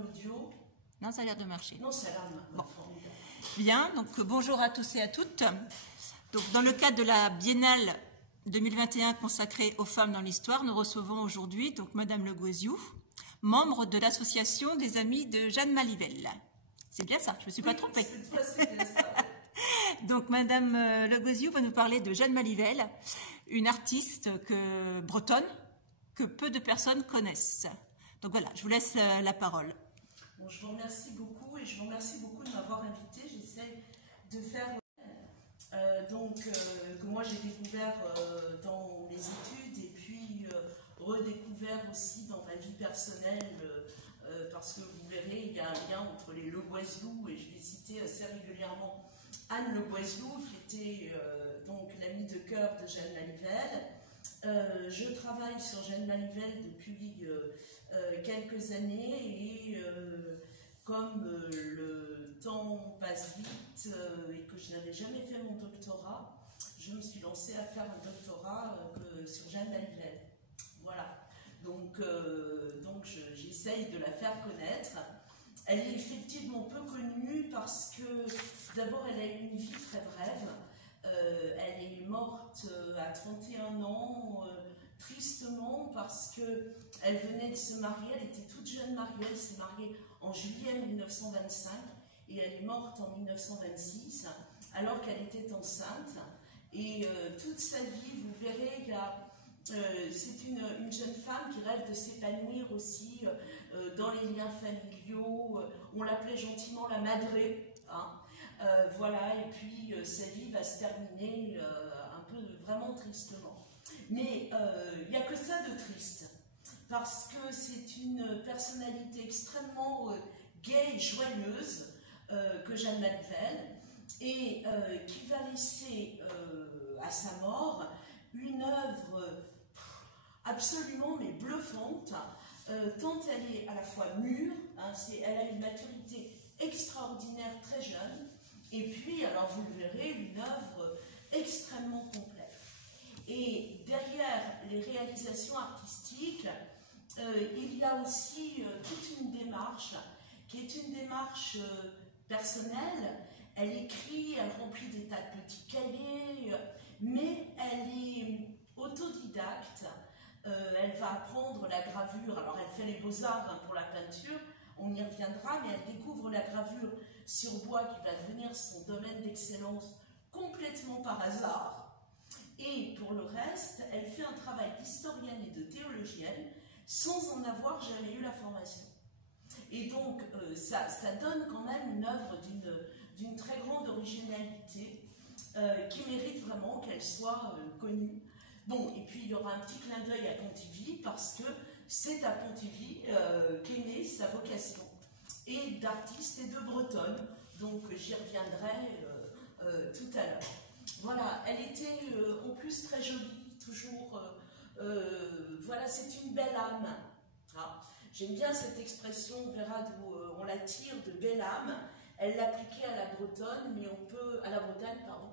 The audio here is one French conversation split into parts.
l'audio. Non, ça a l'air de marcher. Non, ça a l'air de bon. formidable. Bien, donc bonjour à tous et à toutes. Donc, dans le cadre de la Biennale 2021 consacrée aux femmes dans l'histoire, nous recevons aujourd'hui donc Madame Le Gouezioux, membre de l'association des Amis de Jeanne Malivelle. C'est bien ça, je ne me suis pas trompée. C'est bien ça. Donc Madame Le Gouezioux va nous parler de Jeanne Malivelle, une artiste bretonne que peu de personnes connaissent. Donc voilà, je vous laisse la parole. Bon, je vous remercie beaucoup et je vous remercie beaucoup de m'avoir invitée. J'essaie de faire que moi j'ai découvert dans les études et puis redécouvert aussi dans ma vie personnelle parce que vous verrez, il y a un lien entre les Le Gouezioux et je vais citer assez régulièrement Anne Le Gouezioux qui était donc l'amie de cœur de Jeanne Malivelle. Je travaille sur Jeanne Malivelle depuis quelques années et comme le temps passe vite et que je n'avais jamais fait mon doctorat, je me suis lancée à faire un doctorat sur Jeanne Malivelle. Voilà, donc j'essaye de la faire connaître. Elle est effectivement peu connue parce que d'abord elle a eu une vie très brève. Elle est morte à 31 ans, tristement parce qu'elle venait de se marier, elle était toute jeune mariée, elle s'est mariée en juillet 1925 et elle est morte en 1926 alors qu'elle était enceinte. Et toute sa vie, vous verrez, c'est une jeune femme qui rêve de s'épanouir aussi dans les liens familiaux. On l'appelait gentiment la madré. Hein. Voilà, et puis sa vie va se terminer un peu vraiment tristement. Mais il n'y a que ça de triste, parce que c'est une personnalité extrêmement gaie et joyeuse que Jeanne Malivelle, et qui va laisser à sa mort une œuvre absolument mais bluffante, tant elle est à la fois mûre, hein, elle a une maturité extraordinaire très jeune, et puis, alors vous le verrez, une œuvre extrêmement complète. Et derrière les réalisations artistiques, il y a aussi toute une démarche qui est une démarche personnelle. Elle écrit, elle remplit des tas de petits cahiers, mais elle est autodidacte. Elle va apprendre la gravure. Alors elle fait les beaux-arts hein, pour la peinture, on y reviendra, mais elle découvre la gravure sur bois qui va devenir son domaine d'excellence complètement par hasard. Et pour le reste, elle fait un travail d'historienne et de théologienne sans en avoir jamais eu la formation. Et donc, ça donne quand même une œuvre d'une très grande originalité qui mérite vraiment qu'elle soit connue. Bon, et puis il y aura un petit clin d'œil à Pontivy parce que c'est à Pontivy qu'est née sa vocation et d'artiste et de bretonne. Donc j'y reviendrai tout à l'heure. Voilà, elle était en plus très jolie, toujours. Voilà, c'est une belle âme. Hein. J'aime bien cette expression, on verra d'où on la tire, de belle âme. Elle l'appliquait à la Bretonne, mais on peut, à la Bretagne, pardon,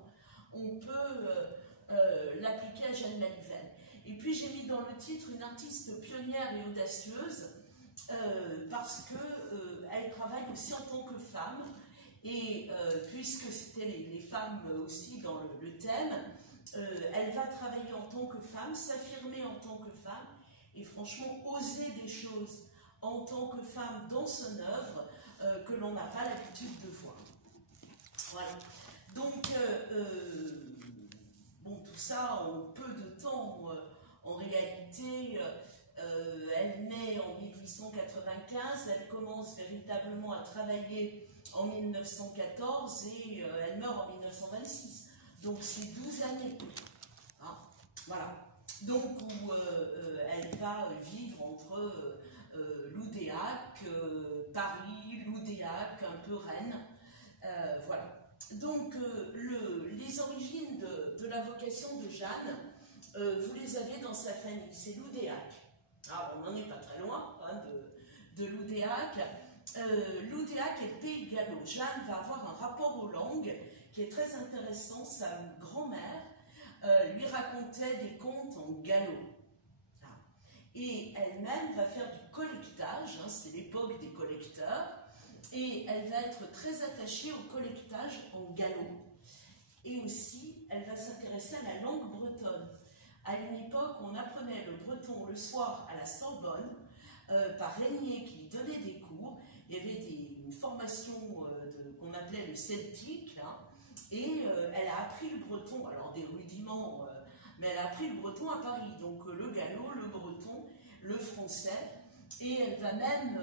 on peut l'appliquer à Jeanne Malivelle. Et puis j'ai mis dans le titre une artiste pionnière et audacieuse parce qu'elle travaille aussi en tant que femme. Et puisque c'était les femmes aussi dans le thème, elle va travailler en tant que femme, s'affirmer en tant que femme, et franchement oser des choses en tant que femme dans son œuvre que l'on n'a pas l'habitude de voir. Voilà. Donc, bon, tout ça en peu de temps, en réalité, elle naît en 1895, elle commence véritablement à travailler en 1914 et elle meurt en 1926. Donc c'est 12 années. Hein, voilà. Donc où elle va vivre entre Loudéac, Paris, Loudéac, un peu Rennes. Voilà. Donc les origines de la vocation de Jeanne, vous les avez dans sa famille. C'est Loudéac. Alors on n'en est pas très loin hein, de Loudéac. Loudéac et Pays Gallo. Jeanne va avoir un rapport aux langues qui est très intéressant. Sa grand-mère lui racontait des contes en gallo. Et elle-même va faire du collectage, hein, c'est l'époque des collectages. collecteur, et elle va être très attachée au collectage en galop. Et aussi, elle va s'intéresser à la langue bretonne. À une époque, on apprenait le breton le soir à la Sorbonne, par Régnier qui donnait des cours. Il y avait une formation qu'on appelait le celtique, là, et elle a appris le breton, alors des rudiments, mais elle a appris le breton à Paris, donc le gallo, le breton, le français, et elle va même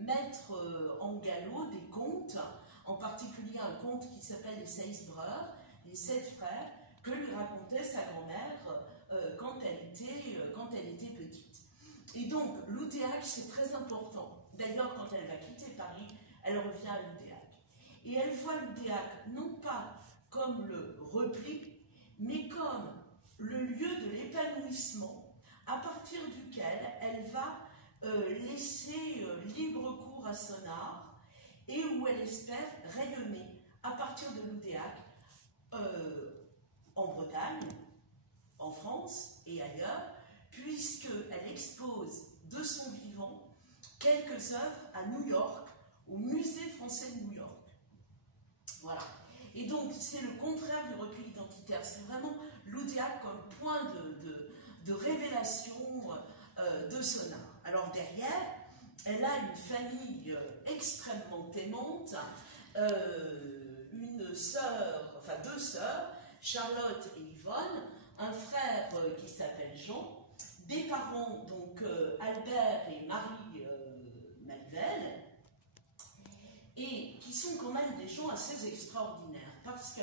mettre en gallo des contes, en particulier un conte qui s'appelle les Seisbreurs, les 7 frères, que lui racontait sa grand-mère quand elle était petite. Et donc, l'Oudéac, c'est très important. D'ailleurs, quand elle va quitter Paris, elle revient à l'Oudéac. Et elle voit l'Oudéac non pas comme le repli, mais comme le lieu de l'épanouissement à partir duquel elle va laisser libre cours à son art et où elle espère rayonner à partir de l'Oudéac en Bretagne, en France et ailleurs, puisqu'elle expose de son vivant quelques œuvres à New York, au Musée français de New York. Voilà. Et donc, c'est le contraire du repli identitaire. C'est vraiment l'Oudéac comme point de révélation de son art. Alors derrière, elle a une famille extrêmement aimante, une sœur, enfin 2 sœurs, Charlotte et Yvonne, un frère qui s'appelle Jean, des parents, donc Albert et Marie Malvel, et qui sont quand même des gens assez extraordinaires, parce que,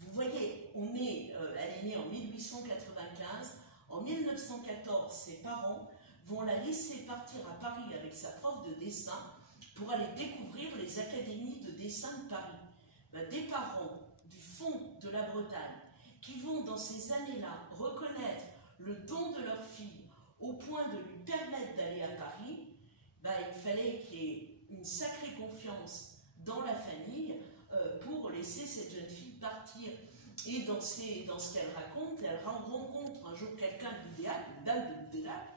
vous voyez, elle est née en 1895, en 1914, ses parents vont la laisser partir à Paris avec sa prof de dessin pour aller découvrir les académies de dessin de Paris. Des parents du fond de la Bretagne qui vont dans ces années-là reconnaître le don de leur fille au point de lui permettre d'aller à Paris, il fallait qu'il y ait une sacrée confiance dans la famille pour laisser cette jeune fille partir. Et dans ce qu'elle raconte, elle rencontre un jour quelqu'un de l'Oudéac, une dame de l'Oudéac,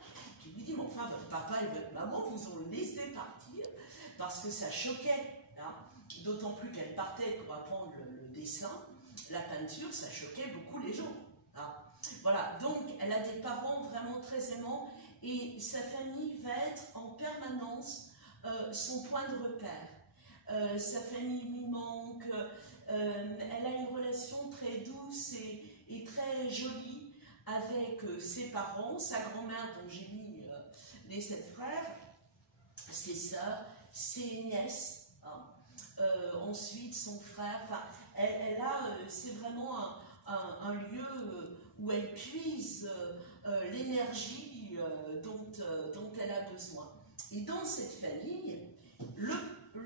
qui lui dit « Mais enfin, votre papa et votre maman vous ont laissé partir parce que ça choquait. Hein. » D'autant plus qu'elle partait pour apprendre le dessin, la peinture, ça choquait beaucoup les gens. Hein. Voilà, donc elle a des parents vraiment très aimants et sa famille va être en permanence son point de repère. Sa famille lui manque, elle a une relation très douce et très jolie avec ses parents, sa grand-mère dont j'ai mis les 7 frères, ses sœurs, ses nièces, hein. Ensuite son frère, enfin, c'est vraiment un lieu où elle puise l'énergie dont elle a besoin. Et dans cette famille,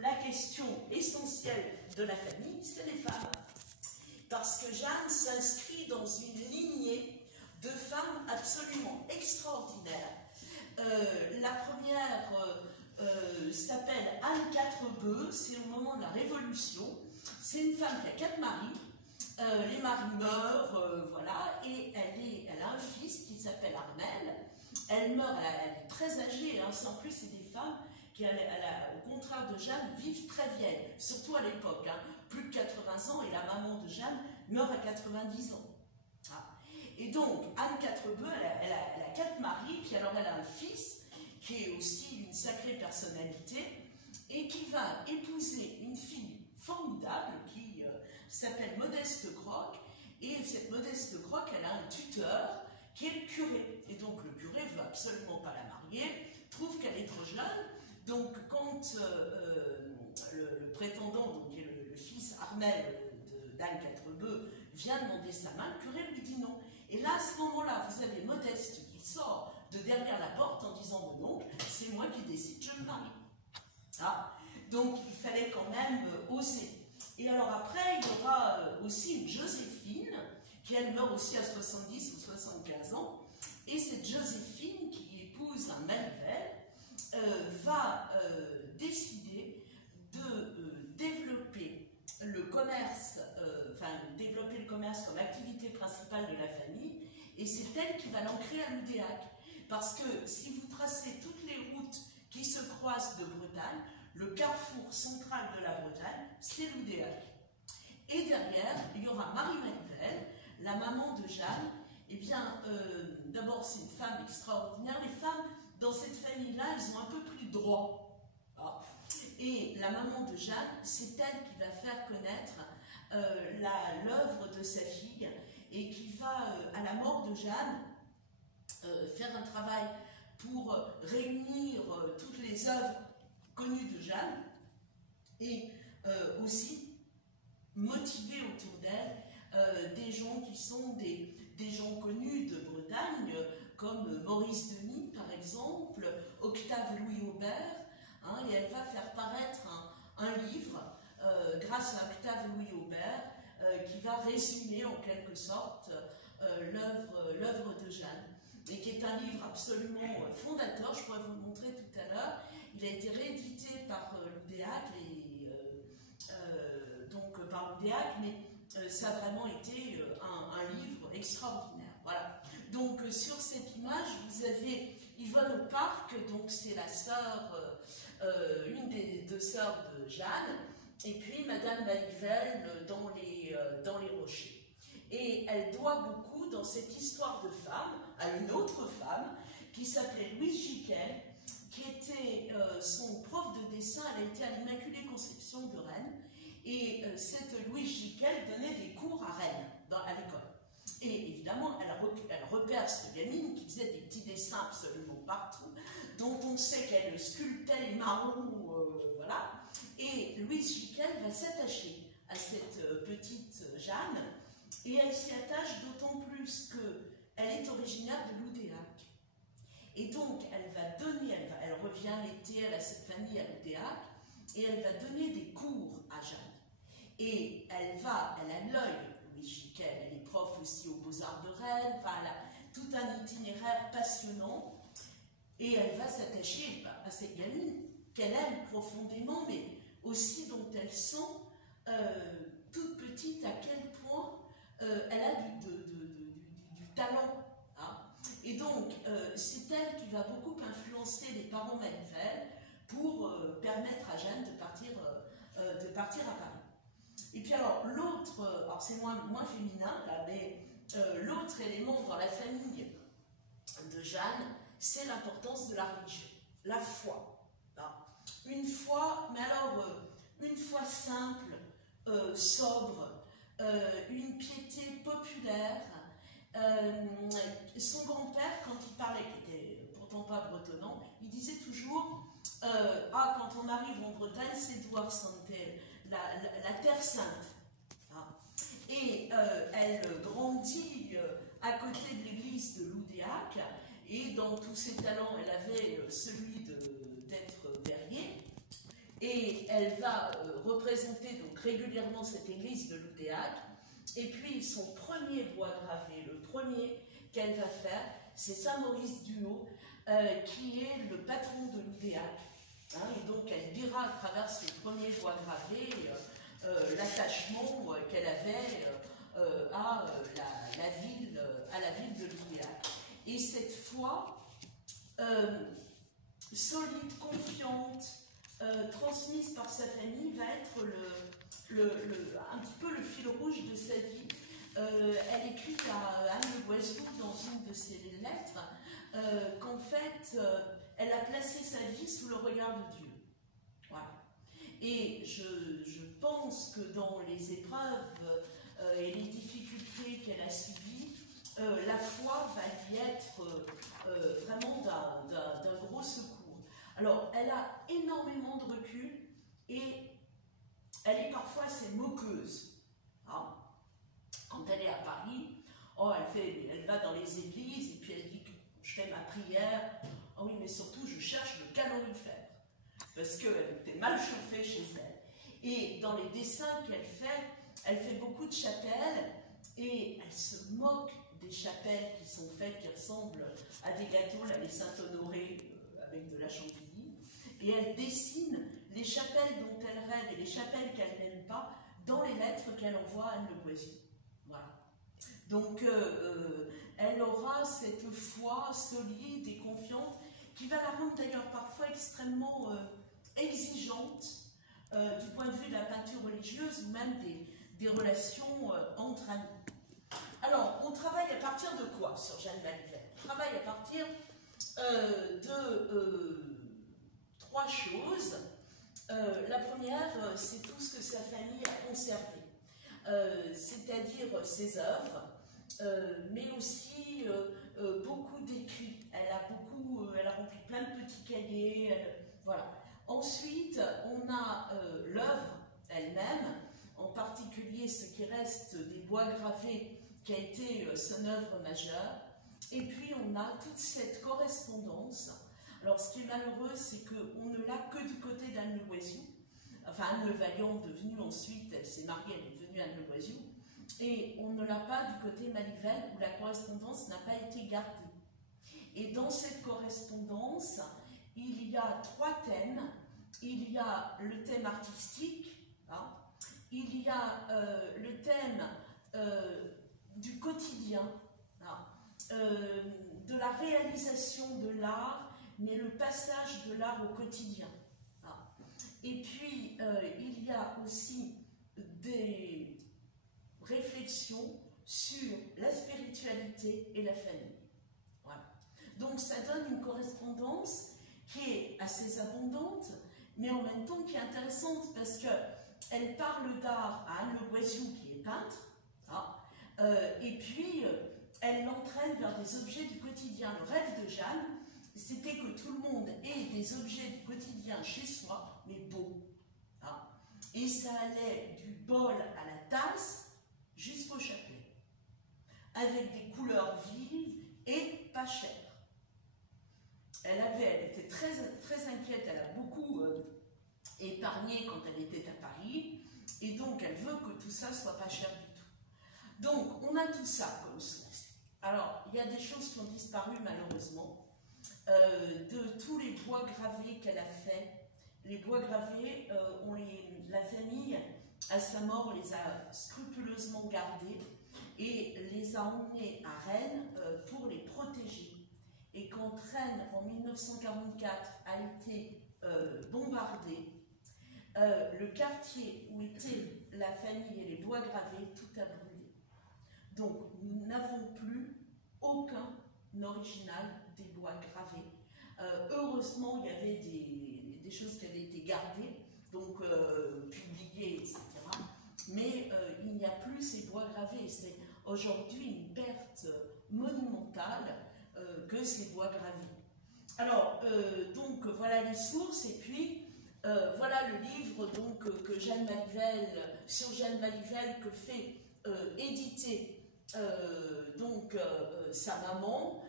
la question essentielle de la famille, c'est les femmes. Parce que Jeanne s'inscrit dans une lignée de femmes absolument extraordinaires. La première s'appelle Anne Quatrebeu, c'est au moment de la Révolution. C'est une femme qui a 4 maris. Les maris meurent, voilà, et elle a un fils qui s'appelle Armel. Elle meurt, elle est très âgée, hein, en plus c'est des femmes qui, au contraire de Jeanne, vivent très vieilles, surtout à l'époque, hein, plus de 80 ans, et la maman de Jeanne meurt à 90 ans. Ah. Et donc, Anne Quatrebeu, elle a 4 maris, puis alors elle a un fils, qui est aussi une sacrée personnalité, et qui va épouser une fille formidable, qui s'appelle Modeste Croc, et cette Modeste Croc, elle a un tuteur, qui est le curé. Et donc le curé ne veut absolument pas la marier, trouve qu'elle est trop jeune. Donc quand le prétendant, donc, qui est le fils Armel d'Anne Quatrebeu, vient demander sa main, le curé lui dit non. Et là, à ce moment-là, vous avez Modeste qui sort de derrière la porte en disant « Mon oncle, c'est moi qui décide, je me marie. » Ah, donc il fallait quand même oser. Et alors après, il y aura aussi une Joséphine, qui elle meurt aussi à 70 ou 75 ans, et cette Joséphine, qui épouse un Malvel, va décider de développer le commerce, développer le commerce comme activité principale de la famille, et c'est elle qui va l'ancrer à l'Oudéac. Parce que si vous tracez toutes les routes qui se croisent de Bretagne, le carrefour central de la Bretagne, c'est l'Oudéac. Et derrière, il y aura Marie Manivelle, la maman de Jeanne. Eh bien, d'abord, c'est une femme extraordinaire. Les femmes, dans cette famille-là, elles ont un peu plus droit. Ah. Et la maman de Jeanne, c'est elle qui va faire connaître l'œuvre de sa fille et qui va, à la mort de Jeanne, faire un travail pour réunir toutes les œuvres connues de Jeanne et aussi motiver autour d'elle des gens qui sont des gens connus de Bretagne, comme Maurice Denis par exemple, Octave Louis Aubert, hein, et elle va faire paraître un livre grâce à Octave Louis Aubert qui va résumer en quelque sorte l'œuvre de Jeanne, et qui est un livre absolument fondateur. Je pourrais vous le montrer tout à l'heure. Il a été réédité par l'Oudéac, par l'Oudéac, mais ça a vraiment été un livre extraordinaire. Voilà. Donc sur cette image, vous avez Yvonne Auparc, donc c'est la sœur, une des deux sœurs de Jeanne, et puis Madame Manivelle dans les Rochers. Et elle doit beaucoup dans cette histoire de femme à une autre femme qui s'appelait Louise Giquel, qui était son prof de dessin. Elle a été à l'Immaculée Conception de Rennes, et cette Louise Giquel donnait des cours à Rennes, à l'école. Et évidemment, elle repère cette gamine qui faisait des petits dessins absolument partout, dont on sait qu'elle sculptait les marrons, voilà. Et Louise Giquel va s'attacher à cette petite Jeanne, et elle s'y attache d'autant plus qu'elle est originaire de l'Oudéac. Et donc, elle revient l'été, elle a cette famille à l'Oudéac, et elle va donner des cours à Jeanne. Et elle a l'œil, Louise Giquel, elle est prof aussi aux Beaux-Arts de Rennes, enfin, elle a tout un itinéraire passionnant, et elle va s'attacher à cette gamine qu'elle aime profondément, mais aussi dont elle sent toute petite à quel point elle a du talent. Hein. Et donc, c'est elle qui va beaucoup influencer les parents Manivelle pour permettre à Jeanne de partir à Paris. Et puis alors, l'autre, alors c'est moins féminin, là, mais l'autre élément dans la famille de Jeanne, c'est l'importance de la religion, la foi. Hein. Une foi, mais alors, une foi simple, sobre, une piété populaire. Son grand-père, quand il parlait, qui était pourtant pas bretonnant, il disait toujours quand on arrive en Bretagne, c'est Douar Santel, la terre sainte. Hein. Et elle grandit à côté de l'église de l'Oudéac, et dans tous ses talents, elle avait celui d'être verrier. Et elle va représenter donc régulièrement cette église de l'Oudéac. Et puis son premier bois gravé, le premier qu'elle va faire, c'est Saint-Maurice du Haut, qui est le patron de l'Oudéac. Hein, et donc elle dira à travers ce premier bois gravé l'attachement qu'elle avait à la ville de l'Oudéac. Et cette foi solide, confiante, transmise par sa famille, va être un petit peu le fil rouge de sa vie. Elle écrit à Anne de Guazou dans une de ses lettres qu'en fait, elle a placé sa vie sous le regard de Dieu. Voilà. Et je pense que dans les épreuves et les difficultés qu'elle a subies, la foi va y être vraiment d'un gros secours. Alors, elle a énormément de recul et elle est parfois assez moqueuse. Hein. Quand elle est à Paris, elle va dans les églises et puis elle dit que je fais ma prière. Oh oui, mais surtout, je cherche le calorifère parce qu'elle était mal chauffée chez elle. Et dans les dessins elle fait beaucoup de chapelles et elle se moque des chapelles qui sont faites, qui ressemblent à des gâteaux, là, les Saint-Honoré avec de la chantilly. Et elle dessine les chapelles dont elle rêve et les chapelles qu'elle n'aime pas dans les lettres qu'elle envoie à Anne Le Guazou. Voilà. Donc, elle aura cette foi solide et confiante qui va la rendre d'ailleurs parfois extrêmement exigeante religieuses ou même des relations entre amis. Alors, on travaille à partir de quoi sur Jeanne Malivelle? On travaille à partir de 3 choses. La première, c'est tout ce que sa famille a conservé, c'est-à-dire ses œuvres, mais aussi beaucoup d'écrits. Elle a rempli plein de petits cahiers, voilà. Ensuite, on a l'œuvre elle-même, en particulier ce qui reste des bois gravés, qui a été son œuvre majeure. Et puis, on a toute cette correspondance. Alors, ce qui est malheureux, c'est qu'on ne l'a que du côté d'Anne Le Guezioux. Enfin, Anne Le Vaillant, devenue ensuite, elle s'est mariée, elle est devenue Anne Le Guezioux. Et on ne l'a pas du côté Malivelle, où la correspondance n'a pas été gardée. Et dans cette correspondance, il y a 3 thèmes. Il y a le thème artistique, hein, il y a le thème du quotidien, hein, de la réalisation de l'art, mais le passage de l'art au quotidien. Hein. Et puis, il y a aussi des réflexions sur la spiritualité et la famille. Voilà. Donc, ça donne une correspondance qui est assez abondante, mais en même temps qui est intéressante parce qu'elle parle d'art à Anne Le Guezioux, qui est peintre, hein, et puis elle l'entraîne vers des objets du quotidien. Le rêve de Jeanne, c'était que tout le monde ait des objets du quotidien chez soi, mais beaux. Hein. Et ça allait du bol à la tasse jusqu'au chapelet, avec des couleurs vives et pas chères. Elle était très, très inquiète, elle a beaucoup épargné quand elle était à Paris, et donc elle veut que tout ça soit pas cher du tout. Donc, on a tout ça comme source. Alors, il y a des choses qui ont disparu malheureusement, de tous les bois gravés qu'elle a fait. Les bois gravés, la famille, à sa mort, les a scrupuleusement gardés et les a emmenés à Rennes pour les protéger. Et quand Rennes, en 1944, a été bombardée, le quartier où était la famille et les bois gravés, tout a brûlé. Donc, nous n'avons plus aucun original des bois gravés. Heureusement, il y avait des choses qui avaient été gardées, donc publiées, etc. Mais il n'y a plus ces bois gravés. C'est aujourd'hui une perte monumentale que ces bois gravés. Alors, donc, voilà les sources, et puis, voilà le livre donc, que Jeanne Malivelle, sur Jeanne Malivelle, que fait éditer sa maman,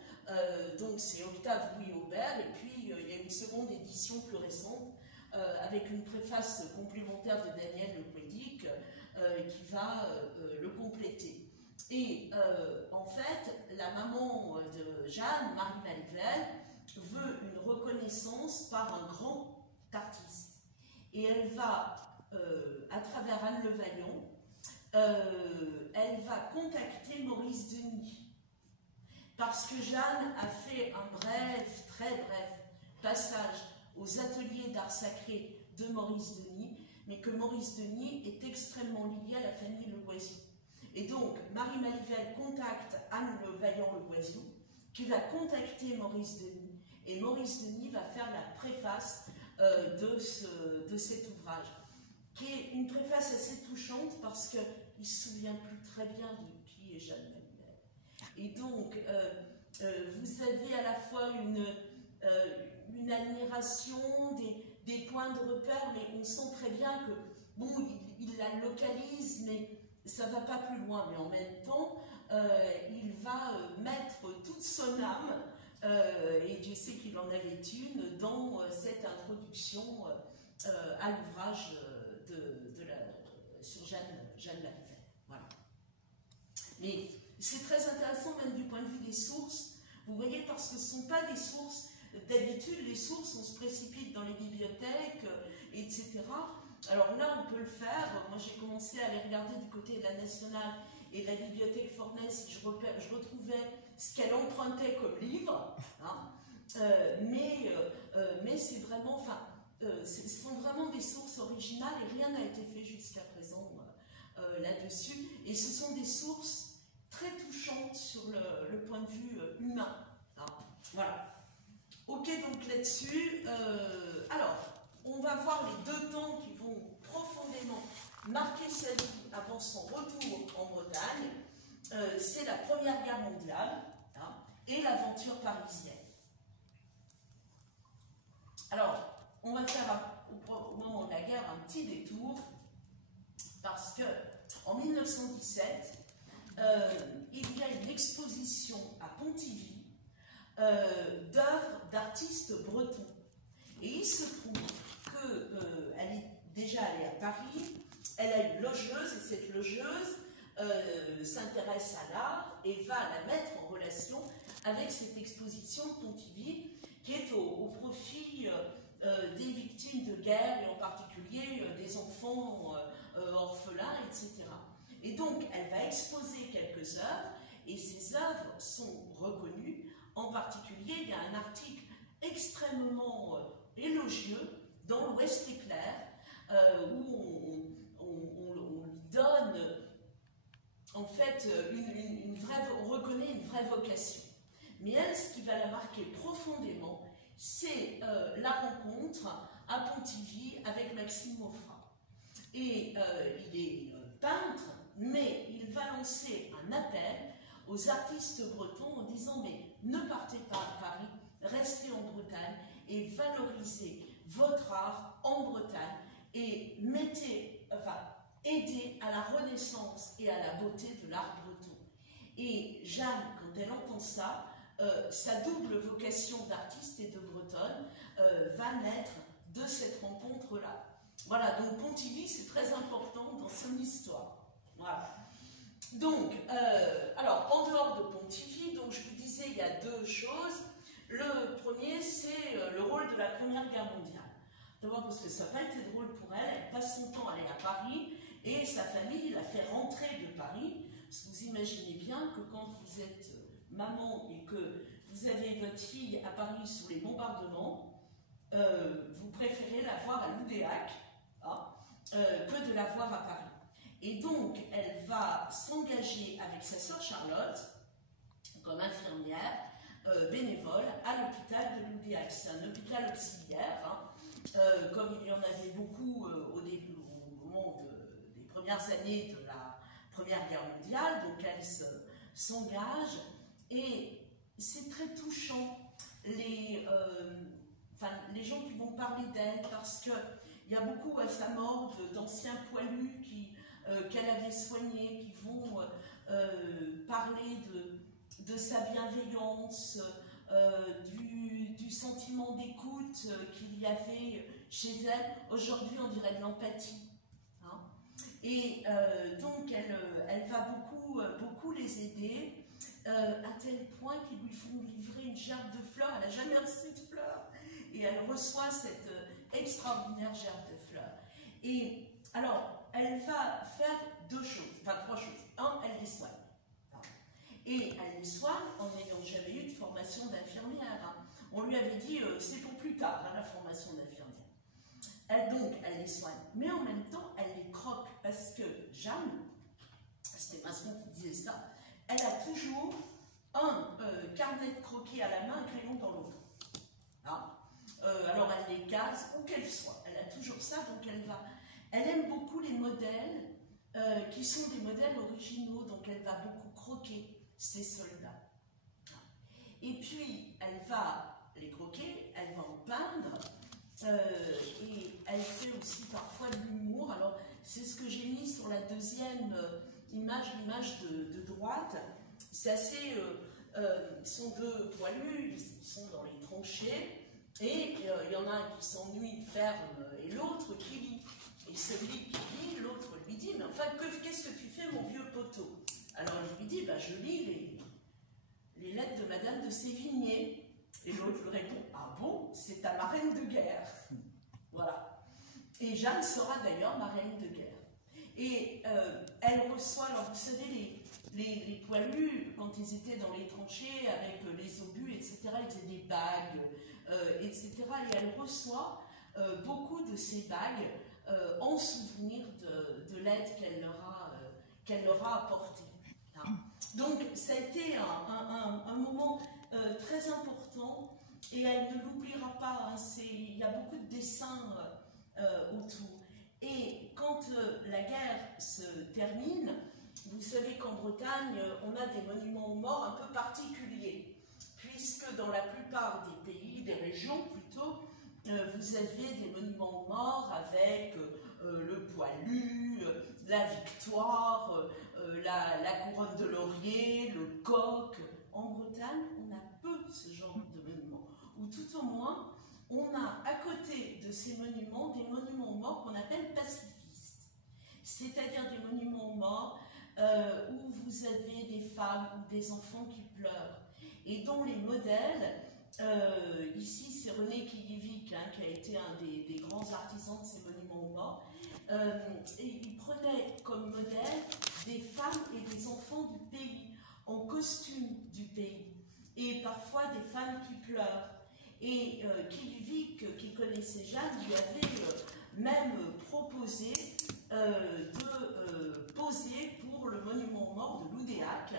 donc c'est Octave Louis Aubert, et puis il y a une seconde édition plus récente, avec une préface complémentaire de Daniel Le Prédic, qui va le compléter. Et en fait, la maman de Jeanne, Marie Malivelle, veut une reconnaissance par un grand artiste. Et elle va, à travers Anne Le Vaillant, elle va contacter Maurice Denis. Parce que Jeanne a fait un bref, très bref passage aux ateliers d'art sacré de Maurice Denis, mais que Maurice Denis est extrêmement lié à la famille Le Guezioux. Et donc, Marie Malivelle contacte Anne Le Vaillant Le Guezioux, qui va contacter Maurice Denis, et Maurice Denis va faire la préface de cet ouvrage, qui est une préface assez touchante parce qu'il ne se souvient plus très bien de qui est Jeanne Malivelle. Et donc, vous avez à la fois une admiration, des points de repère, mais on sent très bien que, bon, il la localise, mais ça ne va pas plus loin. Mais en même temps, il va mettre toute son âme, et Dieu sait qu'il en avait une, dans cette introduction à l'ouvrage sur Jeanne Malivelle. Voilà. Mais c'est très intéressant, même du point de vue des sources, vous voyez, parce que ce ne sont pas des sources. D'habitude, les sources, on se précipite dans les bibliothèques, etc. Alors là, on peut le faire. Moi, j'ai commencé à aller regarder du côté de la Nationale et de la bibliothèque Fornès, je retrouvais ce qu'elle empruntait comme livre. Hein. Mais c'est vraiment, enfin, ce sont vraiment des sources originales et rien n'a été fait jusqu'à présent. là-dessus. Et ce sont des sources très touchantes sur le point de vue humain. Hein, voilà. Ok, donc là-dessus, alors, on va voir les deux temps qui vont profondément marquer sa vie avant son retour en Bretagne. C'est la Première Guerre mondiale, hein, et l'aventure parisienne. Alors, on va faire au moment de la guerre un petit détour, parce que en 1917, il y a une exposition à Pontivy d'œuvres d'artistes bretons. Et il se trouve qu'elle est déjà allée à Paris, elle a une logeuse, et cette logeuse s'intéresse à l'art et va la mettre en relation avec cette exposition de Pontivy qui est au profit des victimes de guerre et en particulier des enfants orphelins, etc. Et donc elle va exposer quelques œuvres et ces œuvres sont reconnues. En particulier, il y a un article extrêmement élogieux dans l'Ouest éclair où on lui donne en fait on reconnaît une vraie vocation. Mais elle, ce qui va la marquer profondément, c'est la rencontre à Pontivy avec Maxime Maufra. Et il est peintre, mais il va lancer un appel aux artistes bretons en disant mais ne partez pas à Paris, restez en Bretagne et valorisez votre art en Bretagne et aidez à la renaissance et à la beauté de l'art breton. Et Jeanne, quand elle entend ça, sa double vocation d'artiste et de bretonne va naître de cette rencontre-là. Voilà, donc Pontivy, c'est très important dans son histoire. Voilà. Donc, alors, en dehors de Pontivy, donc je vous disais, il y a deux choses. Le premier, c'est le rôle de la Première Guerre mondiale. D'abord parce que ça n'a pas été drôle pour elle, elle passe son temps à aller à Paris, et sa famille la fait rentrer de Paris. Parce que vous imaginez bien que quand vous êtes maman et que vous avez votre fille à Paris sous les bombardements, vous préférez la voir à l'Oudéac, hein, que de la voir à Paris. Et donc, elle va s'engager avec sa sœur Charlotte, comme infirmière, bénévole, à l'hôpital de l'Oudéac. C'est un hôpital auxiliaire, hein, comme il y en avait beaucoup au moment des premières années de la Première Guerre mondiale. Donc, elle s'engage et c'est très touchant les gens qui vont parler d'elle, parce qu'il y a beaucoup à sa mort d'anciens poilus qu'elle avait soignés, qui vont parler de sa bienveillance, du sentiment d'écoute qu'il y avait chez elle. Aujourd'hui, on dirait de l'empathie. Hein. Et donc, elle va beaucoup les aider, à tel point qu'ils lui font livrer une gerbe de fleurs. Elle n'a jamais reçu de fleurs. Et elle reçoit cette extraordinaire gerbe de fleurs. Et alors, elle va faire trois choses. Un, elle les soigne. Et elle les soigne en n'ayant jamais eu de formation d'infirmière. Hein. On lui avait dit, c'est pour plus tard, hein, la formation d'infirmière. Donc, elle les soigne. Mais en même temps, elle les croque. Parce que Jeanne, c'était Masson qui disait ça, elle a toujours un carnet de croquis à la main, un crayon dans l'autre. Hein. Alors, elle les case, où qu'elle soit. Elle a toujours ça, donc elle aime beaucoup les modèles qui sont des modèles originaux, donc elle va beaucoup croquer ses soldats. Et puis, elle va les croquer, elle va en peindre, et elle fait aussi parfois de l'humour. Alors, c'est ce que j'ai mis sur la deuxième image, l'image de droite. C'est assez... ils sont deux poilus, ils sont dans les tranchées, et il y en a un qui s'ennuie, ferme, et l'autre qui lit. Et celui qui lit, l'autre lui dit, mais enfin, qu'est-ce que tu fais, mon vieux poteau? Alors il lui dit, je lis les lettres de Madame de Sévigné. Et l'autre lui répond, ah bon, c'est ta marraine de guerre. Voilà. Et Jeanne sera d'ailleurs marraine de guerre. Et elle reçoit, alors vous savez, les poilus, quand ils étaient dans les tranchées avec les obus, etc., ils faisaient des bagues, etc. Et elle reçoit beaucoup de ces bagues en souvenir de l'aide qu'elle leur a apportée. Donc ça a été un moment très important, et elle ne l'oubliera pas, hein, il y a beaucoup de dessins autour. Et quand la guerre se termine, vous savez qu'en Bretagne, on a des monuments aux morts un peu particuliers, puisque dans la plupart des pays, des régions plutôt, vous avez des monuments aux morts avec le poilu, la victoire, la couronne de laurier, le coq. En Bretagne, on a peu ce genre de monuments, ou tout au moins, on a à côté de ces monuments des monuments aux morts qu'on appelle pacifistes, c'est-à-dire des monuments aux morts où vous avez des femmes ou des enfants qui pleurent, et dont les modèles, ici c'est René Kilivic, hein, qui a été un des grands artisans de ces monuments aux morts, et il prenait comme modèle des femmes et des enfants du pays, en costume du pays, et parfois des femmes qui pleurent. Et Kilivic, qui connaissait Jeanne, lui avait même proposé de poser pour le monument aux morts de Loudéac,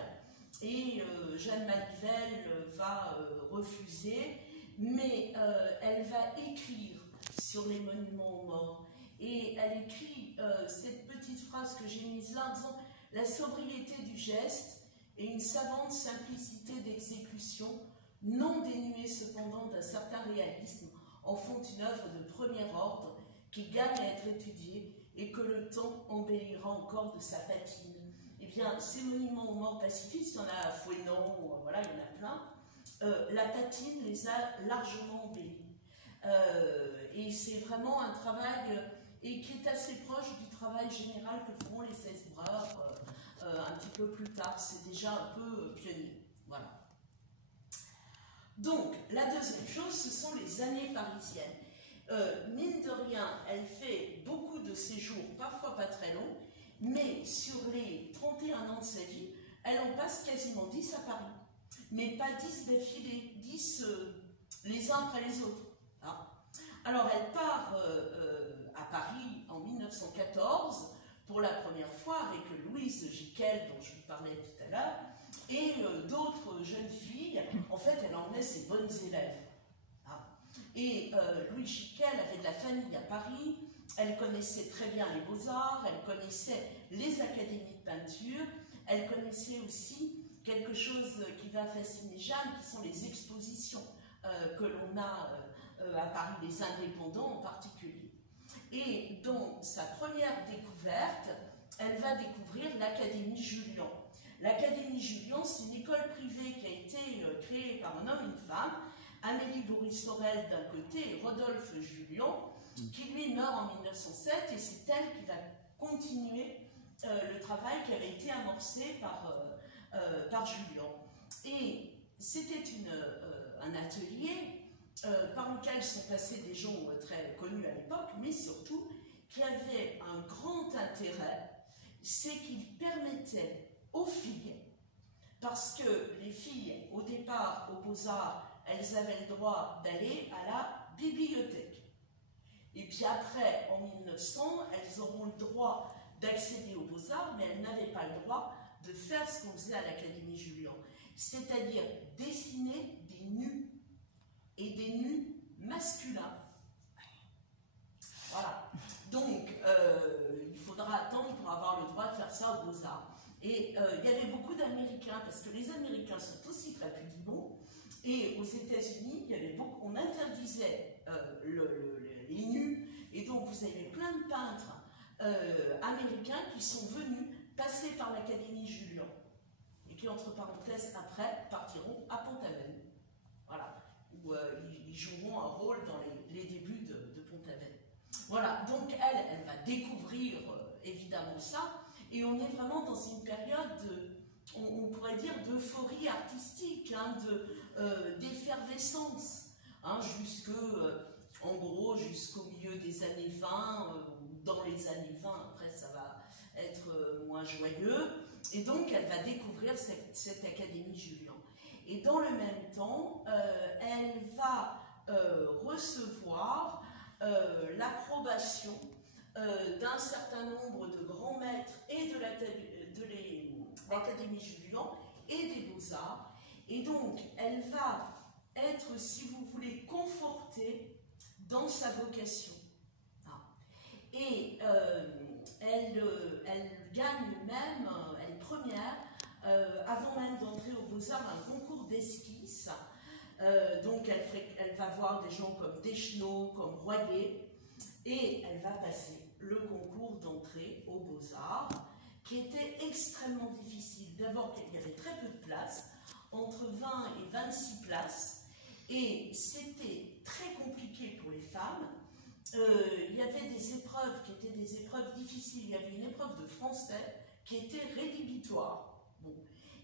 et Jeanne Manivelle va refuser, mais elle va écrire sur les monuments aux morts, et elle écrit cette petite phrase que j'ai mise là en disant « La sobriété du geste et une savante simplicité d'exécution, non dénuée cependant d'un certain réalisme, en font une œuvre de premier ordre qui gagne à être étudiée et que le temps embellira encore de sa patine. » Eh bien, ces monuments aux morts pacifistes, il y en a à Fouesnant, voilà, il y en a plein, la patine les a largement embellis. Et c'est vraiment un travail et qui est assez proche du travail général que feront les 16 breurs un petit peu plus tard. C'est déjà un peu pionnier. Voilà. Donc, la deuxième chose, ce sont les années parisiennes. Mine de rien, elle fait beaucoup de séjours, parfois pas très longs, mais sur les 31 ans de sa vie, elle en passe quasiment 10 à Paris. Mais pas 10 d'affilée, 10 les uns après les autres. Hein. Alors, elle part à Paris en 1914, pour la première fois, avec Louise Giquel, dont je vous parlais tout à l'heure, et d'autres jeunes filles. En fait, elle emmenait ses bonnes élèves. Hein. Et Louise Giquel avait de la famille à Paris, elle connaissait très bien les beaux-arts, elle connaissait les académies de peinture, elle connaissait aussi quelque chose qui va fasciner Jeanne, qui sont les expositions que l'on a à Paris, les indépendants en particulier. Et dans sa première découverte, elle va découvrir l'Académie Julian. L'Académie Julian, c'est une école privée qui a été créée par un homme et une femme, Amélie Boris Sorel d'un côté et Rodolphe Julian, qui lui meurt en 1907, et c'est elle qui va continuer le travail qui avait été amorcé par Julian. Et c'était un atelier par lequel sont passés des gens très connus à l'époque, mais surtout qui avait un grand intérêt, c'est qu'il permettait aux filles, parce que les filles, au départ, aux Beaux-Arts, elles avaient le droit d'aller à la bibliothèque. Et puis après, en 1900, elles auront le droit d'accéder aux Beaux-Arts, mais elles n'avaient pas le droit de faire ce qu'on faisait à l'Académie Julian, c'est-à-dire dessiner des nus, et des nus masculins. Voilà. Donc, il faudra attendre pour avoir le droit de faire ça aux Beaux-Arts. Et il y avait beaucoup d'Américains, parce que les Américains sont aussi très pudibonds, et aux États-Unis, on interdisait les nus, et donc vous avez plein de peintres américains qui sont venus passer par l'Académie Julian, et qui, entre parenthèses, après, partiront à Pont-Aven. Voilà. Où ils joueront un rôle dans les débuts de Pont-Aven. Voilà, donc elle va découvrir évidemment ça, et on est vraiment dans une période, on pourrait dire, d'euphorie artistique, hein, d'effervescence, hein, en gros, jusqu'au milieu des années 20, dans les années 20, après ça va être moins joyeux, et donc elle va découvrir cette Académie Julian. Et dans le même temps, elle va recevoir l'approbation d'un certain nombre de grands maîtres et de l'Académie Julian et des Beaux-Arts. Et donc, elle va être, si vous voulez, confortée dans sa vocation. Et elle gagne même, elle est première, avant même d'entrer aux Beaux-Arts, un concours d'esquisse. Donc elle va voir des gens comme Deschenaux, comme Royer, et elle va passer le concours d'entrée aux Beaux-Arts, qui était extrêmement difficile. D'abord, il y avait très peu de places, entre 20 et 26 places, et c'était très compliqué pour les femmes. Il y avait des épreuves qui étaient des épreuves difficiles. Il y avait une épreuve de français qui était rédhibitoire. Bon.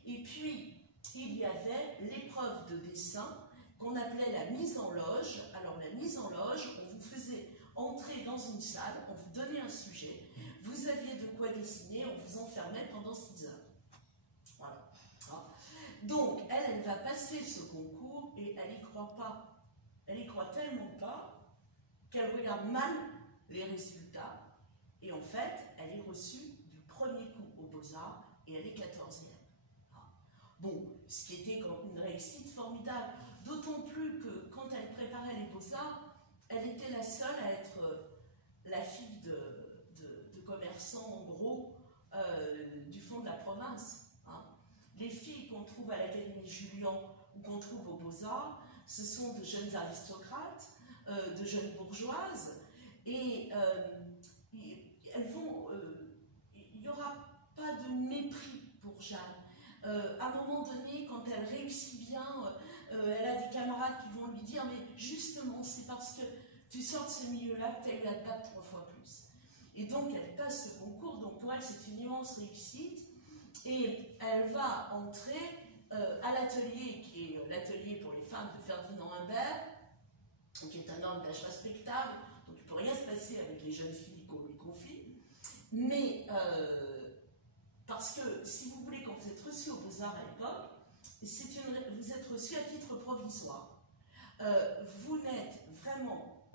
Et puis, il y avait l'épreuve de dessin qu'on appelait la mise en loge. Alors, la mise en loge, on vous faisait entrer dans une salle, on vous donnait un sujet, vous aviez de quoi dessiner, on vous enfermait pendant 6 heures. Voilà. Donc, elle va passer ce concours et elle n'y croit pas. Elle n'y croit tellement pas qu'elle regarde mal les résultats, et en fait, elle est reçue du premier coup aux Beaux-Arts, et elle est 14e. Bon, ce qui était une réussite formidable, d'autant plus que quand elle préparait les Beaux-Arts, elle était la seule à être la fille de commerçants, en gros, du fond de la province. Les filles qu'on trouve à l'Académie Julian ou qu'on trouve aux Beaux-Arts, ce sont de jeunes aristocrates, de jeunes bourgeoises, et elles vont, il n'y aura pas de mépris pour Jeanne. À un moment donné, quand elle réussit bien, elle a des camarades qui vont lui dire, mais justement, c'est parce que tu sors de ce milieu-là que tu as eu à te battre 3 fois plus. Et donc, elle passe ce concours, donc pour elle, c'est une immense réussite, et elle va entrer à l'atelier, qui est l'atelier pour les femmes de Ferdinand Humbert, qui est un homme d'âge respectable, donc il ne peut rien se passer avec les jeunes filles qu'on lui confie, mais parce que, si vous voulez, quand vous êtes reçu aux Beaux-Arts à l'époque, vous êtes reçu à titre provisoire. Vous n'êtes vraiment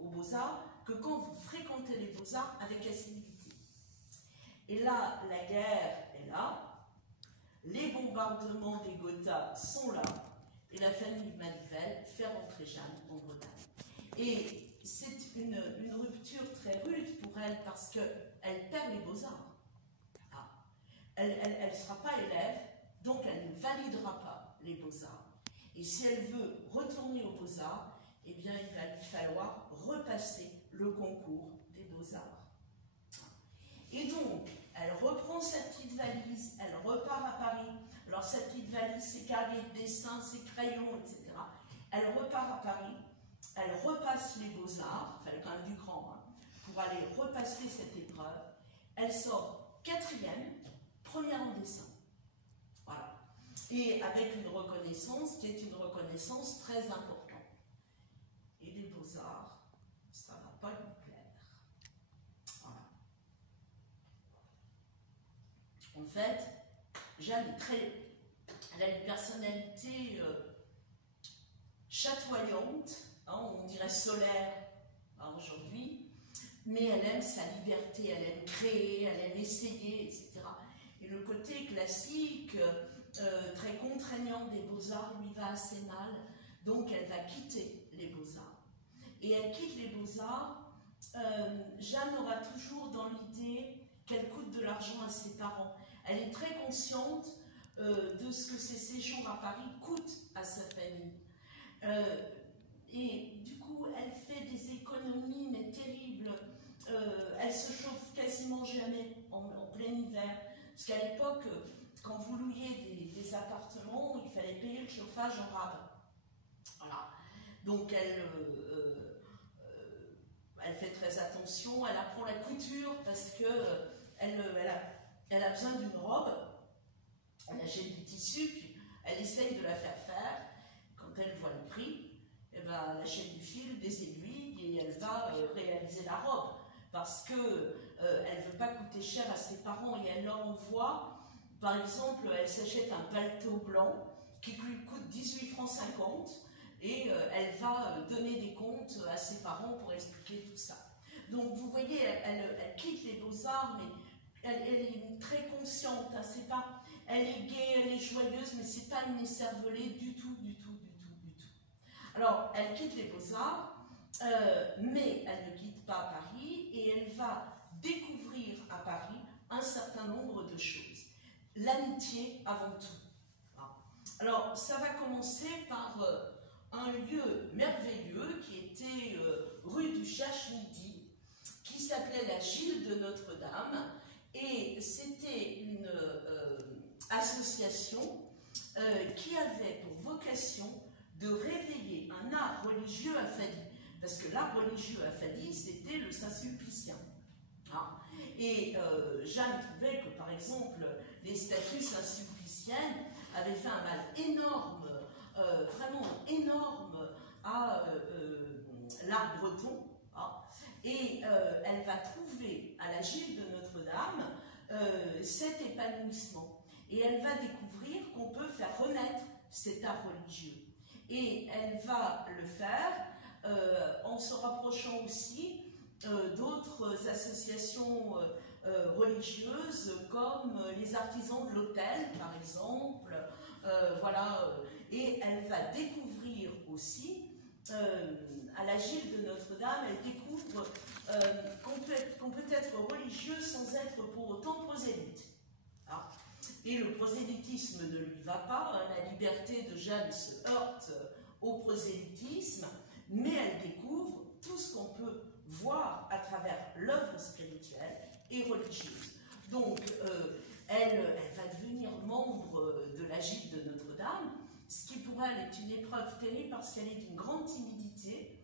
aux Beaux-Arts que quand vous fréquentez les Beaux-Arts avec assiduité. Et là, la guerre est là, les bombardements des Gotha sont là, et la famille Manivelle fait rentrer Jeanne en Bretagne. Et c'est une rupture très rude pour elle parce qu'elle perd les Beaux-Arts. Elle ne sera pas élève, donc elle ne validera pas les Beaux-Arts. Et si elle veut retourner aux Beaux-Arts, eh bien il va lui falloir repasser le concours des Beaux-Arts. Et donc, elle reprend sa petite valise, elle repart à Paris. Alors cette petite valise, ses carnets de dessin, ses crayons, etc. Elle repart à Paris, elle repasse les Beaux-Arts, il fallait quand même du cran, pour aller repasser cette épreuve. Elle sort 4e, première en dessin. Voilà. Et avec une reconnaissance qui est une reconnaissance très importante. Et les Beaux-Arts, ça ne va pas lui plaire. Voilà. En fait, Jeanne elle a une personnalité chatoyante, on dirait solaire aujourd'hui, mais elle aime sa liberté, elle aime créer, elle aime essayer, etc. Et le côté classique, très contraignant des Beaux-Arts lui va assez mal, donc elle va quitter les Beaux-Arts. Et elle quitte les Beaux-Arts, Jeanne aura toujours dans l'idée qu'elle coûte de l'argent à ses parents. Elle est très consciente de ce que ses séjours à Paris coûtent à sa famille. Et du coup, elle fait des économies, mais terribles. Elle se chauffe quasiment jamais en plein hiver. Parce qu'à l'époque, quand vous louiez des appartements, il fallait payer le chauffage en rab. Voilà. Donc elle fait très attention, elle apprend la couture parce que elle a besoin d'une robe. Elle achète du tissu, puis elle essaye de la faire faire. Quand elle voit le prix, eh ben, elle achète du fil, des aiguilles, et elle va réaliser la robe. Parce qu'elle ne veut pas coûter cher à ses parents, et elle leur envoie, par exemple, elle s'achète un paletot blanc qui lui coûte 18 francs 50, et elle va donner des comptes à ses parents pour expliquer tout ça. Donc vous voyez, elle quitte les Beaux-Arts, mais elle est très consciente, hein, c'est pas, elle est gaie, elle est joyeuse, mais c'est pas une écervelée du tout, du tout, du tout, du tout. Alors, elle quitte les Beaux-Arts, mais elle ne quitte pas Paris, et elle va découvrir à Paris un certain nombre de choses. L'amitié avant tout. Alors, ça va commencer par un lieu merveilleux qui était rue du Cherche-Midi, qui s'appelait la Gilde de Notre-Dame, et c'était une association qui avait pour vocation de réveiller un art religieux à Fady. Parce que l'art religieux à Fady, c'était le Saint-Sulpicien. Et Jeanne trouvait que, par exemple, les statues saint-sulpiciennes avaient fait un mal énorme, vraiment énorme, à l'art breton. Et elle va trouver à la Gilde de Notre-Dame cet épanouissement. Et elle va découvrir qu'on peut faire renaître cet art religieux. Et elle va le faire en se rapprochant aussi d'autres associations religieuses comme les artisans de l'autel, par exemple. Voilà. Et elle va découvrir aussi, à la Gilde de Notre-Dame, elle découvre qu'on peut être religieux sans être pour autant prosélyte. Et le prosélytisme ne lui va pas, hein, la liberté de Jeanne se heurte au prosélytisme, mais elle découvre tout ce qu'on peut voir à travers l'œuvre spirituelle et religieuse. Donc, elle va devenir membre de la Gilde de Notre-Dame, ce qui pour elle est une épreuve terrible parce qu'elle est d'une grande timidité,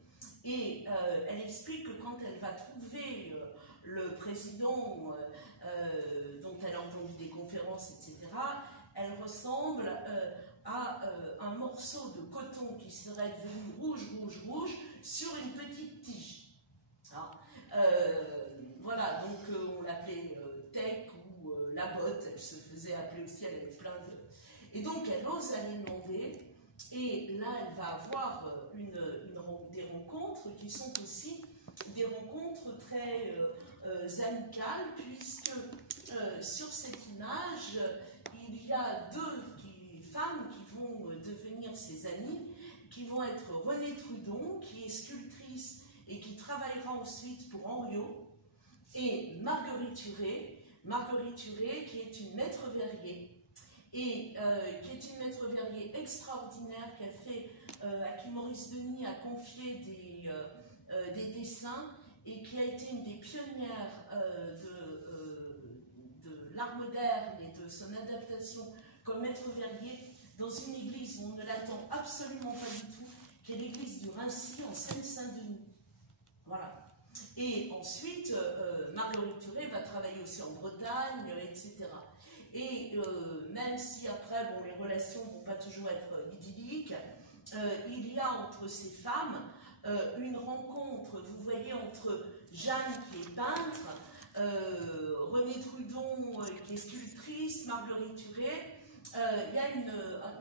et elle explique que quand elle va trouver le président dont elle a entendu des conférences, etc., elle ressemble à un morceau de coton qui serait devenu rouge, rouge, rouge sur une petite tige. Voilà, donc on l'appelait Tech ou la botte, elle se faisait appeler aussi, elle avait plein de... Et donc elle ose aller demander, et là elle va avoir des rencontres qui sont aussi des rencontres très amicales, puisque sur cette image, il y a deux femmes qui vont devenir ses amies, qui vont être Renée Trudon, qui est sculptrice et qui travaillera ensuite pour Henriot, et Marguerite Huret, qui est une maître verrier, et qui est une maître verrier extraordinaire, à qui Maurice Denis a confié des dessins, et qui a été une des pionnières de l'art moderne et de son adaptation comme maître verrier dans une église où on ne l'attend absolument pas du tout, qui est l'église du Rincy en Seine-Saint-Denis. Voilà. Et ensuite, Marguerite Huret va travailler aussi en Bretagne, etc. Et même si après, bon, les relations ne vont pas toujours être idylliques, il y a entre ces femmes une rencontre, vous voyez, entre Jeanne qui est peintre, Renée Trudon qui est sculptrice, Marguerite Huret. Il y a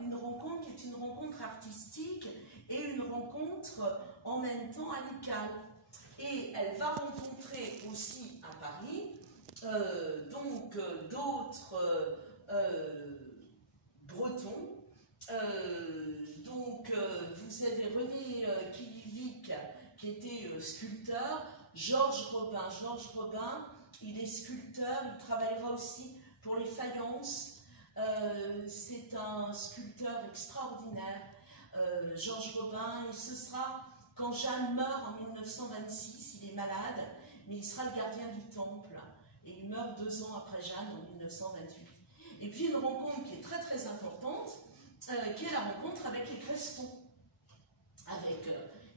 une rencontre qui est une rencontre artistique et une rencontre en même temps amicale. Et elle va rencontrer aussi à Paris donc d'autres Bretons. Donc vous avez René Kilivic qui était sculpteur, Georges Robin, il est sculpteur, il travaillera aussi pour les faïences. C'est un sculpteur extraordinaire, Georges Robin, et ce sera quand Jeanne meurt en 1926, il est malade, mais il sera le gardien du temple, et il meurt 2 ans après Jeanne en 1928. Et puis une rencontre qui est très très importante, qui est la rencontre avec les Creston, avec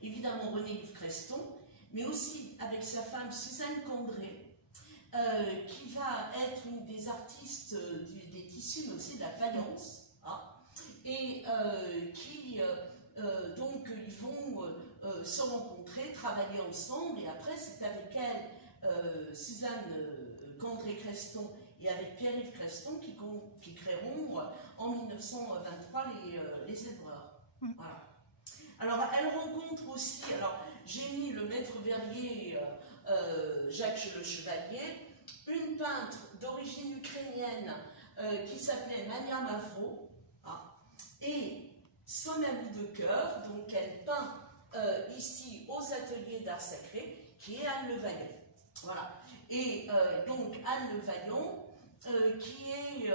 évidemment René-Yves Creston, mais aussi avec sa femme Suzanne Candré, qui va être une des artistes des tissus, mais aussi de la faïence, et qui donc ils vont se rencontrer, travailler ensemble, et après c'est avec elle, Suzanne Candré-Creston, et avec Pierre-Yves Creston qui créeront en 1923 les Évreurs. Voilà. Alors elle rencontre aussi, alors j'ai mis le maître verrier Jacques le Chevalier, une peintre d'origine ukrainienne qui s'appelait Mania Mavro, et son amie de cœur, donc elle peint ici aux ateliers d'art sacré, qui est Anne Le Vaillant. Voilà. Et donc Anne Le Vaillant, qui est,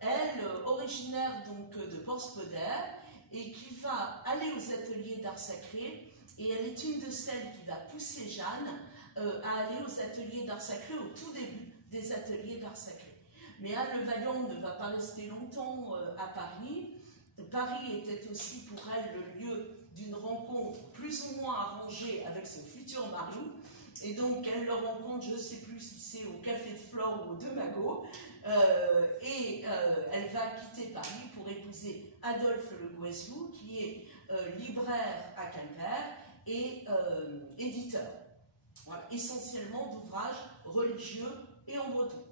elle, originaire donc, de Porspoder, et qui va aller aux ateliers d'art sacré, et elle est une de celles qui va pousser Jeanne à aller aux ateliers d'art sacré au tout début des ateliers d'art sacré. Mais Anne Le Vaillant ne va pas rester longtemps à Paris. Paris était aussi pour elle le lieu d'une rencontre plus ou moins arrangée avec son futur mari. Et donc elle le rencontre, je ne sais plus si c'est au Café de Flore ou au De Magot, et elle va quitter Paris pour épouser Adolphe Le Guezou, qui est libraire à Quimper et éditeur, voilà, essentiellement d'ouvrages religieux et en breton.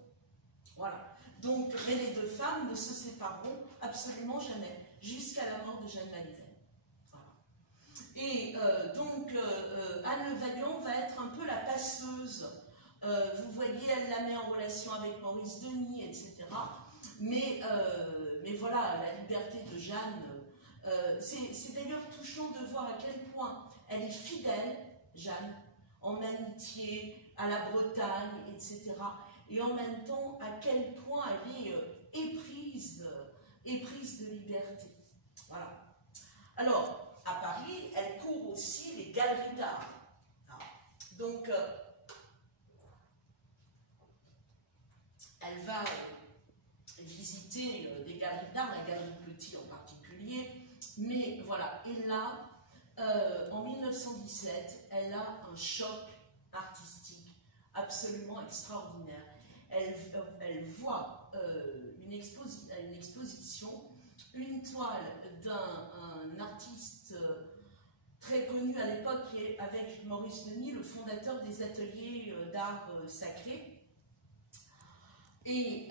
Voilà. Donc mais les deux femmes ne se sépareront absolument jamais, jusqu'à la mort de Jeanne Maliven. Voilà. Et donc Anne Le Vaillant va être un peu la passeuse. Vous voyez, elle la met en relation avec Maurice Denis, etc. Mais voilà, la liberté de Jeanne, c'est d'ailleurs touchant de voir à quel point elle est fidèle, Jeanne, en amitié à la Bretagne, etc. Et en même temps, à quel point elle est éprise de liberté. Voilà. Alors, à Paris, elle court aussi les galeries d'art. Donc, elle va visiter des galeries d'art, la galerie Petit en particulier, mais voilà. Et là, en 1917, elle a un choc artistique absolument extraordinaire. Elle voit une exposition, une toile d'un artiste très connu à l'époque, avec Maurice Denis, le fondateur des ateliers d'art sacré. Et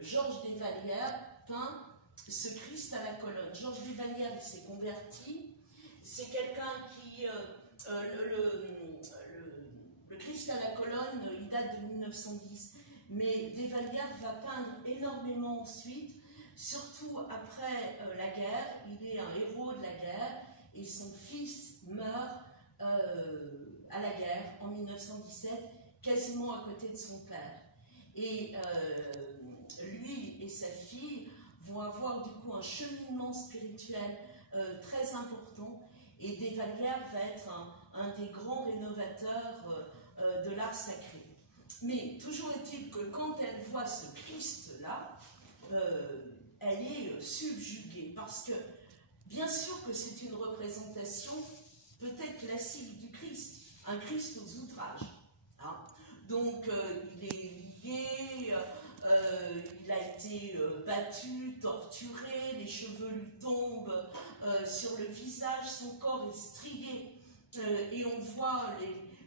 Georges Desvallières peint ce Christ à la colonne. Georges Desvallières, il s'est converti. C'est quelqu'un qui... le Christ à la colonne, il date de 1910. Mais Desvallières va peindre énormément ensuite, surtout après la guerre. Il est un héros de la guerre et son fils meurt à la guerre en 1917, quasiment à côté de son père. Et lui et sa fille vont avoir du coup un cheminement spirituel très important, et Desvallières va être un des grands rénovateurs de l'art sacré. Mais toujours est-il que quand elle voit ce Christ-là, elle est subjuguée, parce que bien sûr que c'est une représentation peut-être classique du Christ, un Christ aux outrages. Hein. Donc il est lié, il a été battu, torturé, les cheveux lui tombent sur le visage, son corps est strié, et on voit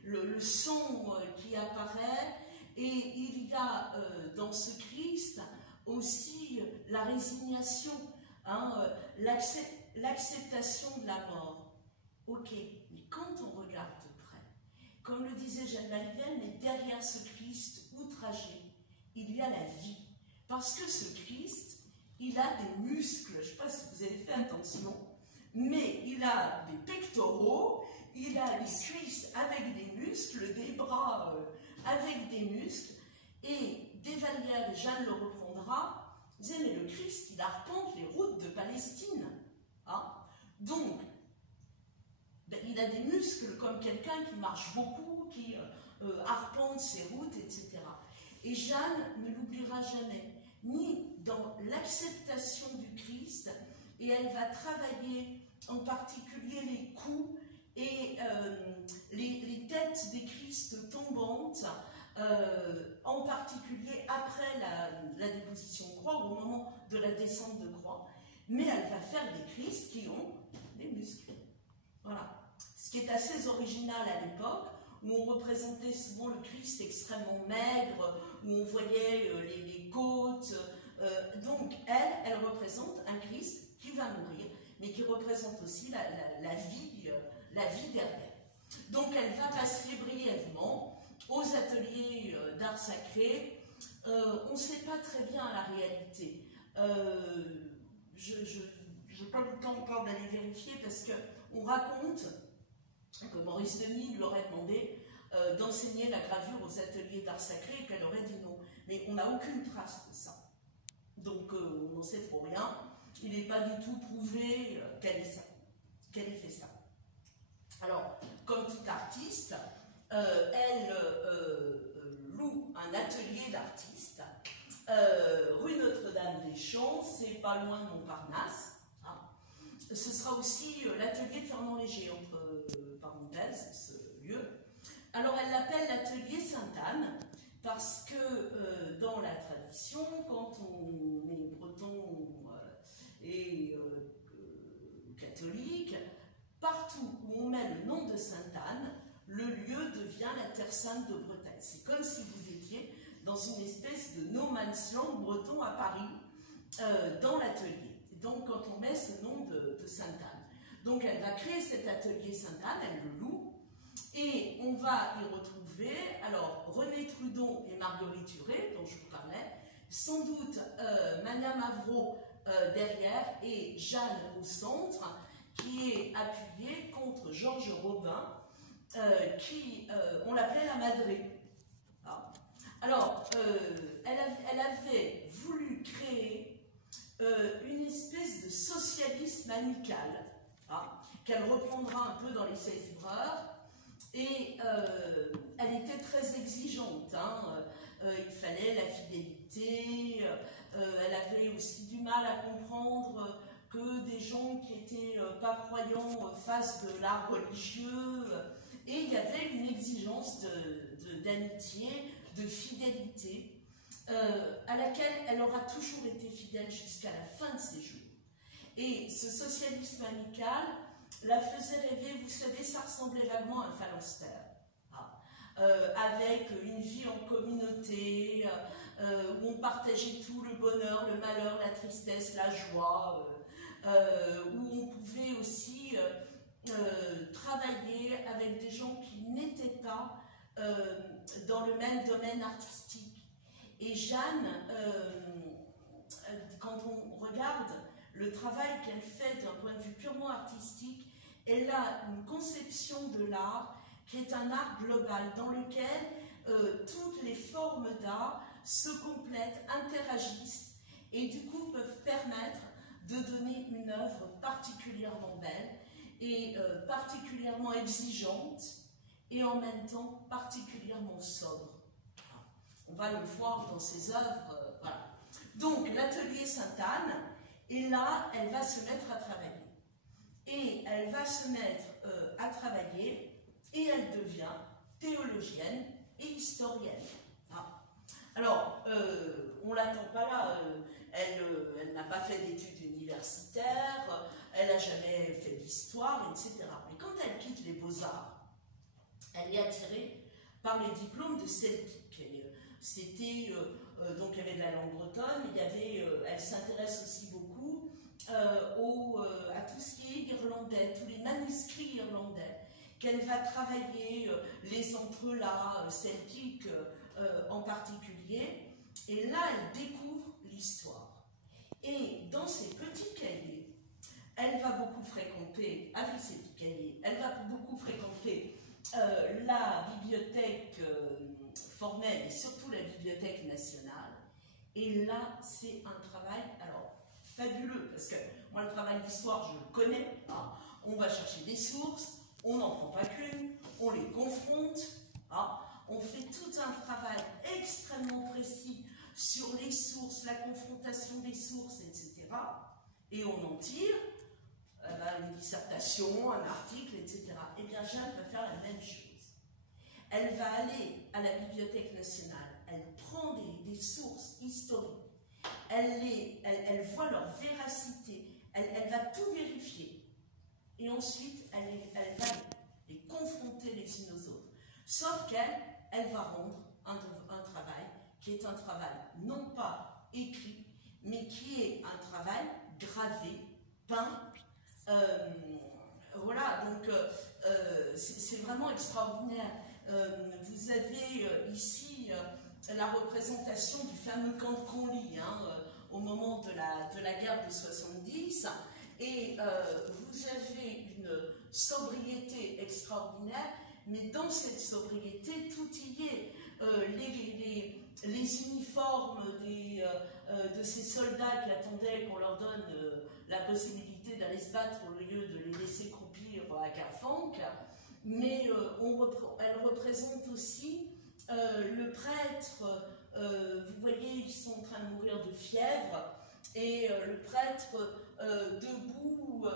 le sang qui apparaît, et il y a dans ce Christ aussi la résignation, hein, l'acceptation de la mort. Ok, mais quand on regarde de près, comme le disait Jeanne Maliven, mais derrière ce Christ outragé, il y a la vie. Parce que ce Christ, il a des muscles, je ne sais pas si vous avez fait attention, mais il a des pectoraux, il a des cuisses avec des muscles, des bras avec des muscles, et Desvallières, et Jeanne le reprendra, disait, mais le Christ, il arpente les routes de Palestine. Hein. Donc, ben, il a des muscles comme quelqu'un qui marche beaucoup, qui arpente ses routes, etc. Et Jeanne ne l'oubliera jamais, ni dans l'acceptation du Christ, et elle va travailler en particulier les coups et les têtes des Christ tombantes, en particulier après la déposition de croix, au moment de la descente de croix. Mais elle va faire des Christ qui ont des muscles. Voilà. Ce qui est assez original à l'époque, où on représentait souvent le Christ extrêmement maigre, où on voyait les côtes. Donc elle représente un Christ qui va mourir, mais qui représente aussi la vie derrière. Donc elle va passer brièvement aux ateliers d'art sacré. On ne sait pas très bien la réalité. Je n'ai pas le temps encore d'aller vérifier parce qu'on raconte que Maurice Denis lui aurait demandé d'enseigner la gravure aux ateliers d'art sacré et qu'elle aurait dit non. Mais on n'a aucune trace de ça. Donc on n'en sait trop rien. Il n'est pas du tout prouvé qu'elle ait fait ça. Alors, comme tout artiste, elle loue un atelier d'artiste rue Notre-Dame-des-Champs, c'est pas loin de Montparnasse. Hein. Ce sera aussi l'atelier de Fernand Léger, entre parenthèses, ce lieu. Alors, elle l'appelle l'atelier Sainte-Anne, parce que dans la tradition, quand on est breton et catholique, partout où on met le nom de Sainte-Anne, le lieu devient la Terre Sainte de Bretagne. C'est comme si vous étiez dans une espèce de no man's land breton à Paris, dans l'atelier. Donc, quand on met ce nom de Sainte-Anne. Donc, elle va créer cet atelier Sainte-Anne, elle le loue, et on va y retrouver, alors, René Trudon et Marguerite Huré, dont je vous parlais, sans doute Mania Mavro derrière, et Jeanne au centre, qui est appuyée contre Georges Robin, qui, on l'appelait la Madré. Ah. Alors, elle avait voulu créer une espèce de socialisme amical, qu'elle reprendra un peu dans les Safe Breurs, et elle était très exigeante. Il fallait la fidélité, elle avait aussi du mal à comprendre que des gens qui n'étaient pas croyants fassent de l'art religieux, et il y avait une exigence d'amitié, de fidélité, à laquelle elle aura toujours été fidèle jusqu'à la fin de ses jours. Et ce socialisme amical la faisait rêver, vous savez, ça ressemblait vaguement à un phalanstère, avec une vie en communauté, où on partageait tout, le bonheur, le malheur, la tristesse, la joie, où on pouvait aussi travailler avec des gens qui n'étaient pas dans le même domaine artistique. Et Jeanne, quand on regarde le travail qu'elle fait d'un point de vue purement artistique, elle a une conception de l'art qui est un art global dans lequel toutes les formes d'art se complètent, interagissent et du coup peuvent permettre de donner une œuvre particulièrement belle et particulièrement exigeante et en même temps particulièrement sobre. On va le voir dans ses œuvres. Voilà. Donc l'atelier Sainte-Anne, et là elle va se mettre à travailler. Et elle va se mettre à travailler et elle devient théologienne et historienne. Alors, on ne l'attend pas là, elle n'a pas fait d'études universitaires, elle n'a jamais fait d'histoire, etc. Mais quand elle quitte les Beaux-Arts, elle est attirée par les diplômes de Celtique. C'était, donc il y avait de la langue bretonne, elle s'intéresse aussi beaucoup à tout ce qui est irlandais, tous les manuscrits irlandais, qu'elle va travailler, les entrelacs celtiques en particulier, et là elle découvre l'histoire. Et dans ses petits cahiers, elle va beaucoup fréquenter, avec ses petits cahiers, elle va beaucoup fréquenter la bibliothèque formelle et surtout la bibliothèque nationale. Et là, c'est un travail, alors, fabuleux, parce que moi, le travail d'histoire, je le connais. On va chercher des sources, on n'en prend pas qu'une, on les confronte, on fait tout un travail extrêmement précis sur les sources, la confrontation des sources, etc. Et on en tire une dissertation, un article, etc. Et bien, Jeanne va faire la même chose. Elle va aller à la Bibliothèque nationale, elle prend des sources historiques, elle voit leur véracité, elle va tout vérifier. Et ensuite, elle va les confronter les unes aux autres. Sauf qu'elle va rendre un travail qui est un travail non pas écrit, mais qui est un travail gravé, peint. Voilà, donc c'est vraiment extraordinaire. Vous avez ici la représentation du fameux camp de Conly, au moment de la guerre de 70, et vous avez une sobriété extraordinaire, mais dans cette sobriété, tout y est. Les uniformes de ces soldats qui attendaient qu'on leur donne la possibilité d'aller se battre au lieu de les laisser croupir à Carfanck, mais elle représente aussi le prêtre. Vous voyez, ils sont en train de mourir de fièvre, et le prêtre debout,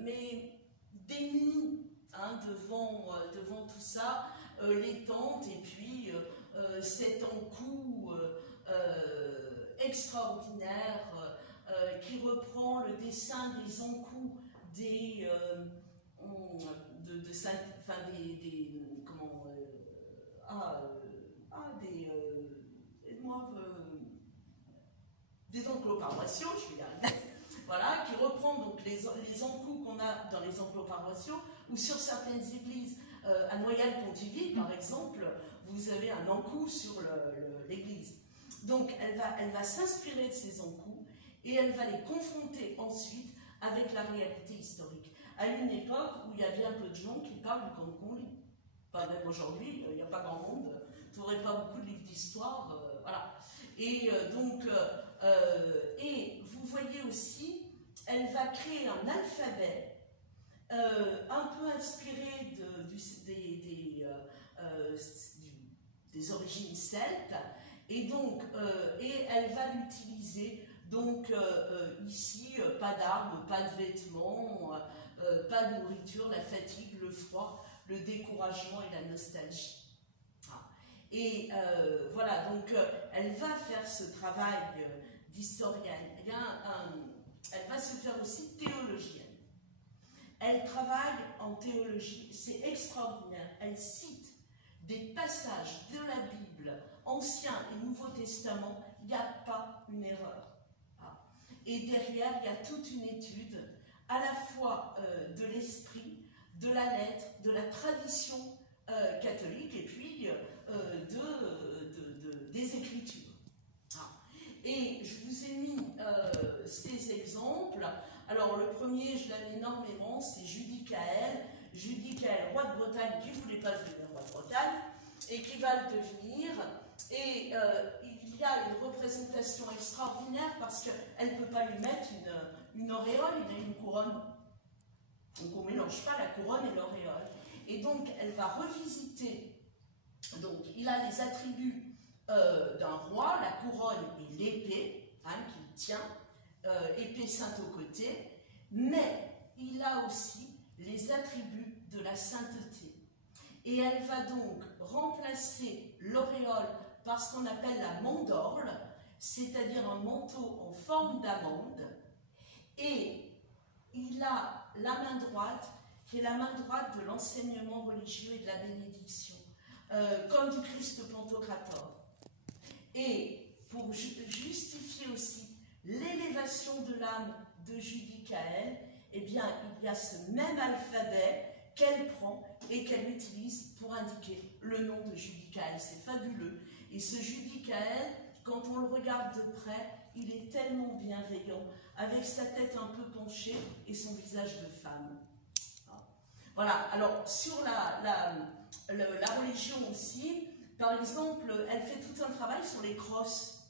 mais démuni devant tout ça, les tentes, et puis cet encou extraordinaire qui reprend le dessin des encous des enclos paroissiaux, je vais y arriver. Voilà, qui reprend donc les encous qu'on a dans les enclos paroissiaux, ou sur certaines églises, à Noyal-Pontivy par exemple, vous avez un encou sur l'église. Donc elle va s'inspirer de ces encous et elle va les confronter ensuite avec la réalité historique. À une époque où il y a bien peu de gens qui parlent du camp de Conly. Enfin, même aujourd'hui, il n'y a pas grand monde, vous n'aurez pas beaucoup de livres d'histoire, voilà. Et et vous voyez aussi, elle va créer un alphabet un peu inspiré des origines celtes, et donc et elle va l'utiliser donc ici, pas d'armes, pas de vêtements, pas de nourriture, la fatigue, le froid, le découragement et la nostalgie. Et voilà, donc elle va faire ce travail d'historienne. Elle va se faire aussi théologienne. Elle travaille en théologie, c'est extraordinaire. Elle cite des passages de la Bible, Ancien et Nouveau Testament, il n'y a pas une erreur. Et derrière, il y a toute une étude, à la fois de l'esprit, de la lettre, de la tradition catholique, et puis des Écritures. Et je vous ai mis ces exemples. Alors le premier, je l'aime énormément, c'est Judicaël. Judicaël, roi de Bretagne, qui ne voulait pas devenir roi de Bretagne, et qui va le devenir. Et il y a une représentation extraordinaire parce qu'elle ne peut pas lui mettre une auréole, il a une couronne. Donc on ne mélange pas la couronne et l'auréole. Et donc elle va revisiter, donc il a les attributs d'un roi, la couronne et l'épée, qu'il tient, épée sainte au côté, mais il a aussi les attributs de la sainteté. Et elle va donc remplacer l'auréole par ce qu'on appelle la mandorle, c'est-à-dire un manteau en forme d'amande, et il a la main droite, qui est la main droite de l'enseignement religieux et de la bénédiction, comme du Christ Pantocrator. Et pour justifier aussi l'élévation de l'âme de Judicaël, eh bien, il y a ce même alphabet qu'elle prend et qu'elle utilise pour indiquer le nom de Judicaël. C'est fabuleux. Et ce Judicaël, quand on le regarde de près, il est tellement bienveillant, avec sa tête un peu penchée et son visage de femme. Voilà. Alors, sur la religion aussi, par exemple, elle fait tout un travail sur les crosses.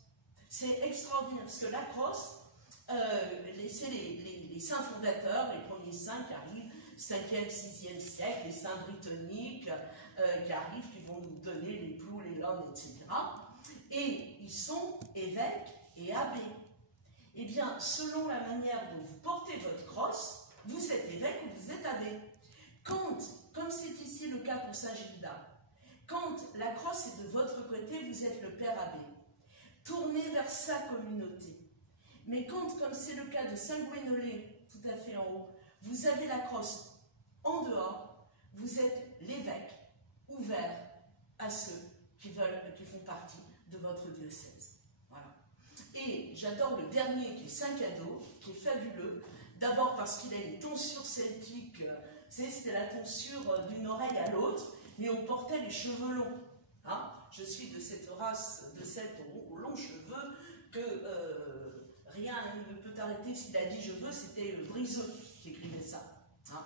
C'est extraordinaire, parce que la crosse, c'est les saints fondateurs, les premiers saints qui arrivent, 5e, 6e siècle, les saints britanniques qui arrivent, qui vont nous donner les clous, les lames, etc. Et ils sont évêques et abbés. Eh bien, selon la manière dont vous portez votre crosse, vous êtes évêque ou vous êtes abbé. Quand, comme c'est ici le cas pour Saint Gilda, quand la crosse est de votre côté, vous êtes le père abbé. Tournez vers sa communauté. Mais quand, comme c'est le cas de Saint-Gwénolé, tout à fait en haut, vous avez la crosse en dehors, vous êtes l'évêque ouvert à ceux qui font partie de votre diocèse. Voilà. Et j'adore le dernier qui est Saint Cadeau, qui est fabuleux. D'abord parce qu'il a une tonsure celtique c'était la tonsure d'une oreille à l'autre, mais on portait les cheveux longs. Hein, je suis de cette race, de cette longs cheveux, que rien ne peut arrêter s'il a dit je veux, c'était Briseux qui écrivait ça. Hein.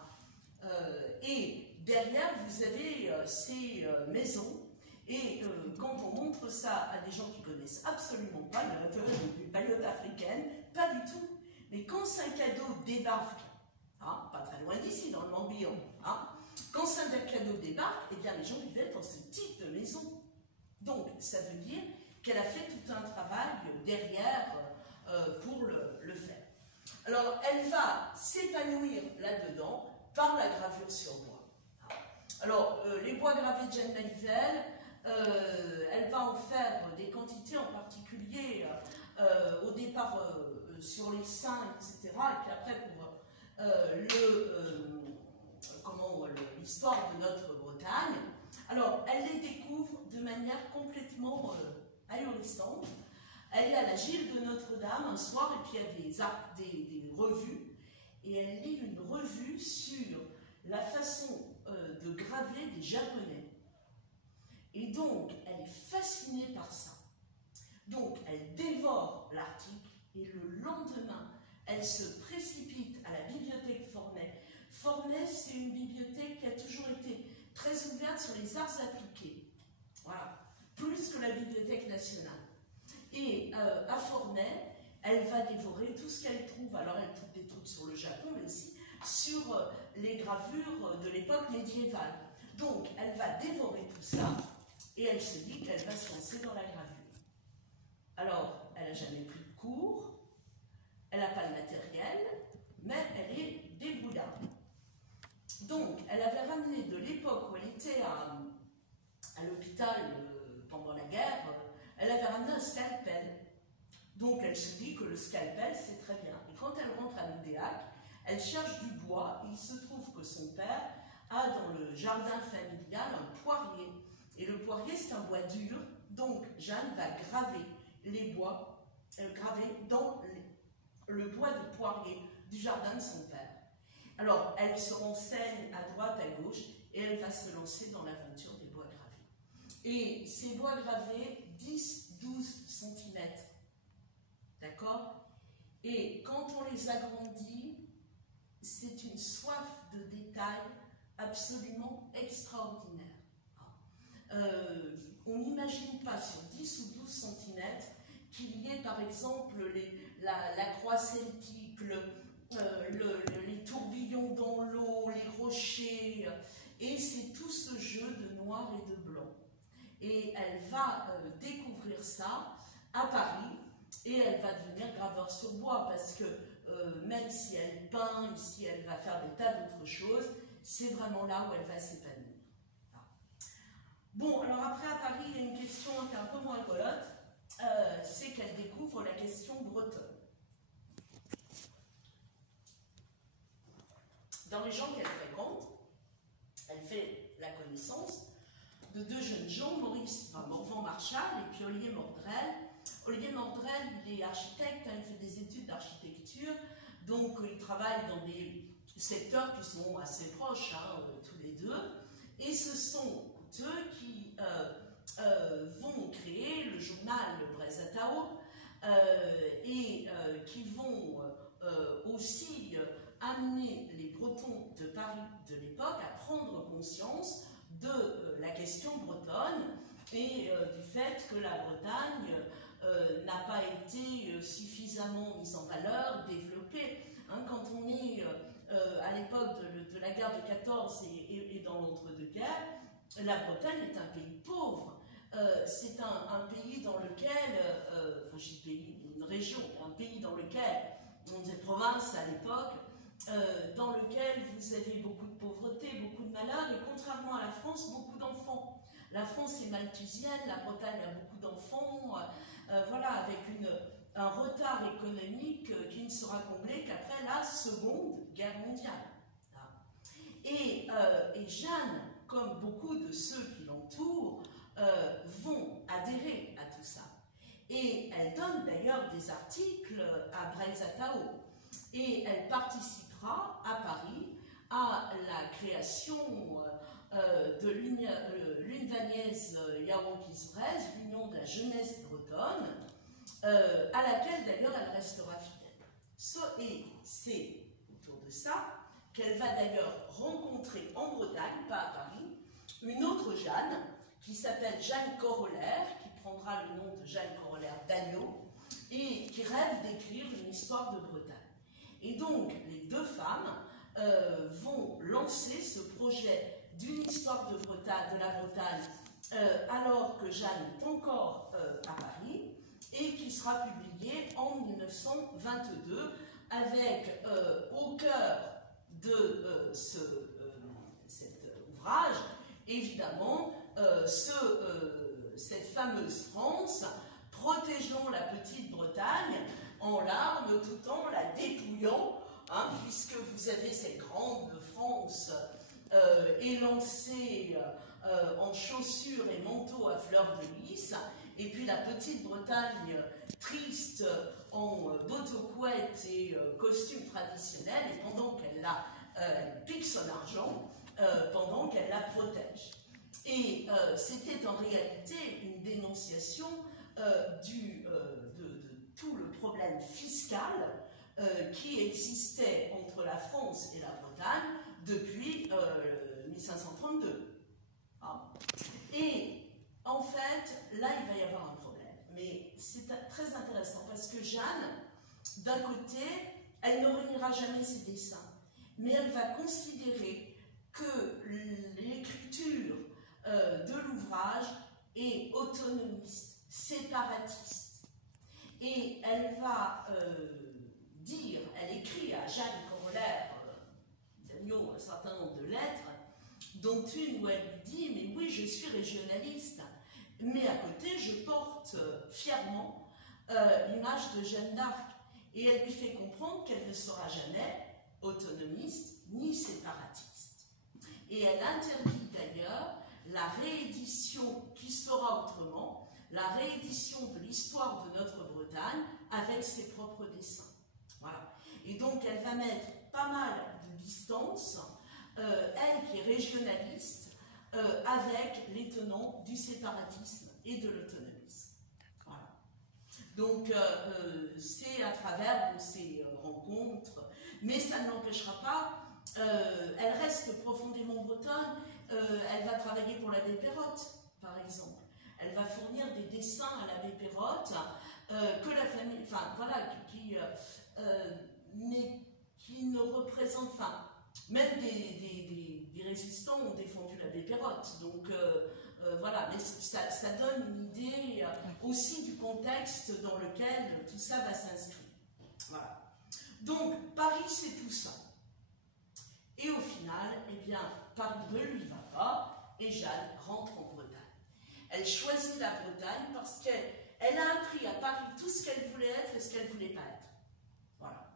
Et derrière, vous avez ces maisons, et quand on montre ça à des gens qui connaissent absolument pas les bagnottes africaines, pas du tout. Mais quand Saint-Cado débarque, hein, pas très loin d'ici, dans le Morbihan, hein, quand Saint-Cado débarque, eh bien les gens vivaient dans ce type de maison. Donc, ça veut dire qu'elle a fait tout un travail derrière pour le faire. Alors, elle va s'épanouir là-dedans par la gravure sur bois. Alors, les bois gravés de Jeanne Manivelle, elle va en faire des quantités, en particulier au départ sur les seins, etc. Et puis après pour l'histoire de notre Bretagne. Alors, elle les découvre de manière complètement ahurissante. Elle est à la Gilles de Notre-Dame un soir, et puis il y a des revues, et elle lit une revue sur la façon de graver des Japonais. Et donc, elle est fascinée par ça. Donc, elle dévore l'article, et le lendemain, elle se précipite à la bibliothèque Forney. Forney, c'est une bibliothèque qui a toujours été très ouverte sur les arts appliqués. Voilà. Plus que la Bibliothèque nationale. Et à Forney, elle va dévorer tout ce qu'elle trouve. Alors, elle trouve des trucs sur le Japon, mais aussi sur les gravures de l'époque médiévale. Donc, elle va dévorer tout ça, et elle se dit qu'elle va se lancer dans la gravure. Alors, elle n'a jamais pris de cours, elle n'a pas le matériel, mais elle est débrouillarde. Donc, elle avait ramené de l'époque où elle était à l'hôpital pendant la guerre, elle avait ramené un scalpel. Donc, elle se dit que le scalpel, c'est très bien. Et quand elle rentre à l'Oudéac, elle cherche du bois. Il se trouve que son père a dans le jardin familial un poirier. Et le poirier, c'est un bois dur. Donc, Jeanne va graver les bois, graver dans le bois de poirier du jardin de son père. Alors, elle se renseigne à droite, à gauche, et elle va se lancer dans l'aventure des bois gravés. Et ces bois gravés, 10-12 cm. D'accord? Et quand on les agrandit, c'est une soif de détail absolument extraordinaire. On n'imagine pas sur 10 ou 12 cm qu'il y ait par exemple la croix celtique, les tourbillons dans l'eau, les rochers, et c'est tout ce jeu de noir et de blanc. Et elle va découvrir ça à Paris, et elle va devenir graveur sur bois, parce que même si elle peint, si elle va faire des tas d'autres choses, c'est vraiment là où elle va s'épanouir. Bon, alors après à Paris, il y a une question qui est un peu moins rigolote, c'est qu'elle découvre la question bretonne. Dans les gens qu'elle fréquente, elle fait la connaissance de deux jeunes gens, Morvan Marchal et puis Olivier Mordrel. Olivier Mordrel, il est architecte, il fait des études d'architecture, donc il travaille dans des secteurs qui sont assez proches, tous les deux, et ce sont eux qui vont créer le journal Brezatao et qui vont aussi amener les Bretons de Paris de l'époque à prendre conscience de la question bretonne et du fait que la Bretagne n'a pas été suffisamment mise en valeur, développée. Quand on est à l'époque de la guerre de 14 et dans l'entre-deux-guerres, la Bretagne est un pays pauvre. C'est un pays dans lequel, enfin je dis pays, une région, un pays dans lequel, on disait province à l'époque, dans lequel vous avez beaucoup de pauvreté, beaucoup de malheur, et contrairement à la France, beaucoup d'enfants. La France est malthusienne, la Bretagne a beaucoup d'enfants, voilà, avec un retard économique qui ne sera comblé qu'après la Seconde Guerre mondiale. Et Jeanne, comme beaucoup de ceux qui l'entourent, vont adhérer à tout ça. Et elle donne d'ailleurs des articles à Brezatao. Et elle participera à Paris à la création de l'Unvaniez Yaron-Kisbrez, l'Union de la jeunesse bretonne, à laquelle d'ailleurs elle restera fidèle. Et c'est autour de ça qu'elle va d'ailleurs rencontrer en Bretagne, pas à Paris, une autre Jeanne, qui s'appelle Jeanne Corollaire, qui prendra le nom de Jeanne Corollaire d'Agneau, et qui rêve d'écrire une histoire de Bretagne. Et donc, les deux femmes vont lancer ce projet d'une histoire de la Bretagne, alors que Jeanne est encore à Paris, et qui sera publié en 1922, avec au cœur de cet ouvrage, évidemment, cette fameuse France, protégeons la petite Bretagne en larmes tout en la dépouillant, hein, puisque vous avez cette grande France élancée en chaussures et manteaux à fleurs de lys, et puis la petite Bretagne triste en bottes aux couettes et costume traditionnel, et pendant qu'elle pique son argent, pendant qu'elle la protège. Et c'était en réalité une dénonciation de tout le problème fiscal qui existait entre la France et la Bretagne depuis 1532. Ah. Et en fait, là, il va y avoir un problème. Mais c'est très intéressant parce que Jeanne, d'un côté, elle ne reniera jamais ses dessins, mais elle va considérer que l'écriture de l'ouvrage est autonomiste, séparatiste. Et elle va dire, elle écrit à Jeanne Corollaire d'Agneau un certain nombre de lettres, dont une où elle lui dit « Mais oui, je suis régionaliste, mais à côté, je porte fièrement l'image de Jeanne d'Arc. » Et elle lui fait comprendre qu'elle ne sera jamais autonomiste ni séparatiste. Et elle interdit d'ailleurs la réédition qui sera autrement, la réédition de l'histoire de notre Bretagne avec ses propres dessins. Voilà. Et donc elle va mettre pas mal de distance, elle qui est régionaliste, avec les tenants du séparatisme et de l'autonomisme. Voilà. Donc c'est à travers ces rencontres, mais ça ne l'empêchera pas. Elle reste profondément bretonne. Elle va travailler pour l'abbé Perrotte, par exemple. Elle va fournir des dessins à l'abbé Perrotte que la famille, enfin voilà, mais qui ne représentent, enfin, même des résistants ont défendu l'abbé Perrotte. Donc voilà, mais ça donne une idée aussi du contexte dans lequel tout ça va s'inscrire. Voilà. Donc Paris, c'est tout ça. Et au final, eh bien, Paris ne lui va pas et Jeanne rentre en Bretagne. Elle choisit la Bretagne parce qu'elle a appris à Paris tout ce qu'elle voulait être et ce qu'elle ne voulait pas être. Voilà.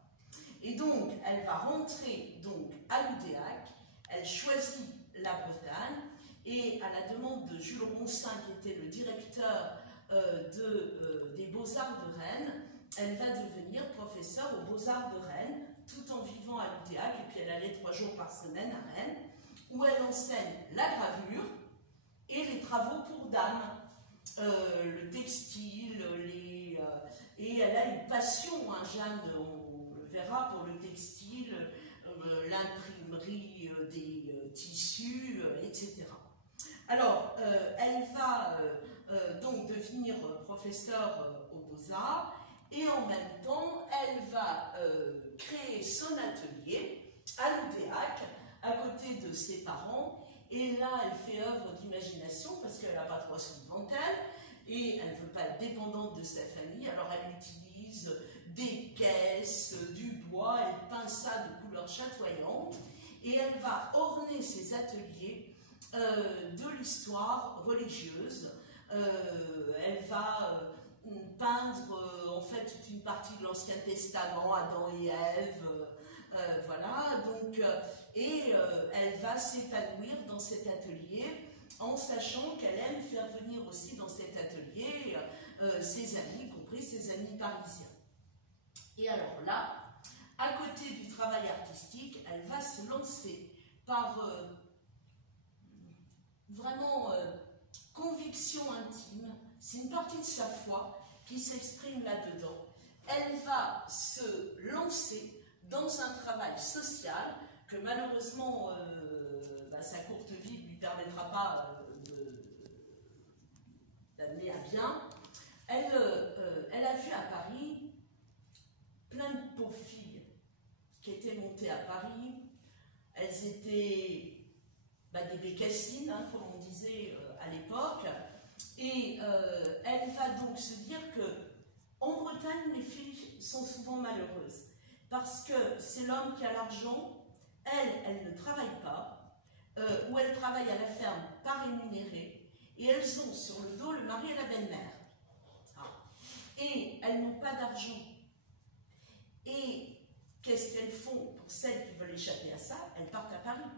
Et donc, elle va rentrer donc, à l'UDEAC, elle choisit la Bretagne et à la demande de Jules Ronsin, qui était le directeur des Beaux-Arts de Rennes, elle va devenir professeure aux Beaux-Arts de Rennes, tout en vivant à l'UDEAC, et puis elle allait 3 jours par semaine à Rennes, où elle enseigne la gravure et les travaux pour dames, le textile, et elle a une passion, hein, Jeanne, on le verra, pour le textile, l'imprimerie des tissus, etc. Alors, elle va donc devenir professeure aux Beaux-Arts, et en même temps, elle va créer son atelier à l'UDEAC, à côté de ses parents, et là, elle fait œuvre d'imagination, parce qu'elle n'a pas 3 sous devant elle, et elle ne veut pas être dépendante de sa famille, alors elle utilise des caisses, du bois, elle peint ça de couleurs chatoyantes, et elle va orner ses ateliers de l'histoire religieuse. Elle va peindre en fait toute une partie de l'Ancien Testament, Adam et Ève, voilà, donc, elle va s'épanouir dans cet atelier en sachant qu'elle aime faire venir aussi dans cet atelier ses amis, y compris ses amis parisiens. Et alors là, à côté du travail artistique, elle va se lancer par vraiment conviction intime. C'est une partie de sa foi qui s'exprime là-dedans. Elle va se lancer dans un travail social que malheureusement sa courte vie ne lui permettra pas d'amener à bien. Elle a vu à Paris plein de pauvres filles qui étaient montées à Paris. Elles étaient des bécassines, hein, comme on disait à l'époque. Et elle va donc se dire que en Bretagne, les filles sont souvent malheureuses parce que c'est l'homme qui a l'argent, elle ne travaille pas, ou elle travaille à la ferme pas rémunérée, et elles ont sur le dos le mari et la belle-mère. Et elles n'ont pas d'argent. Et qu'est-ce qu'elles font pour celles qui veulent échapper à ça? Elles partent à Paris.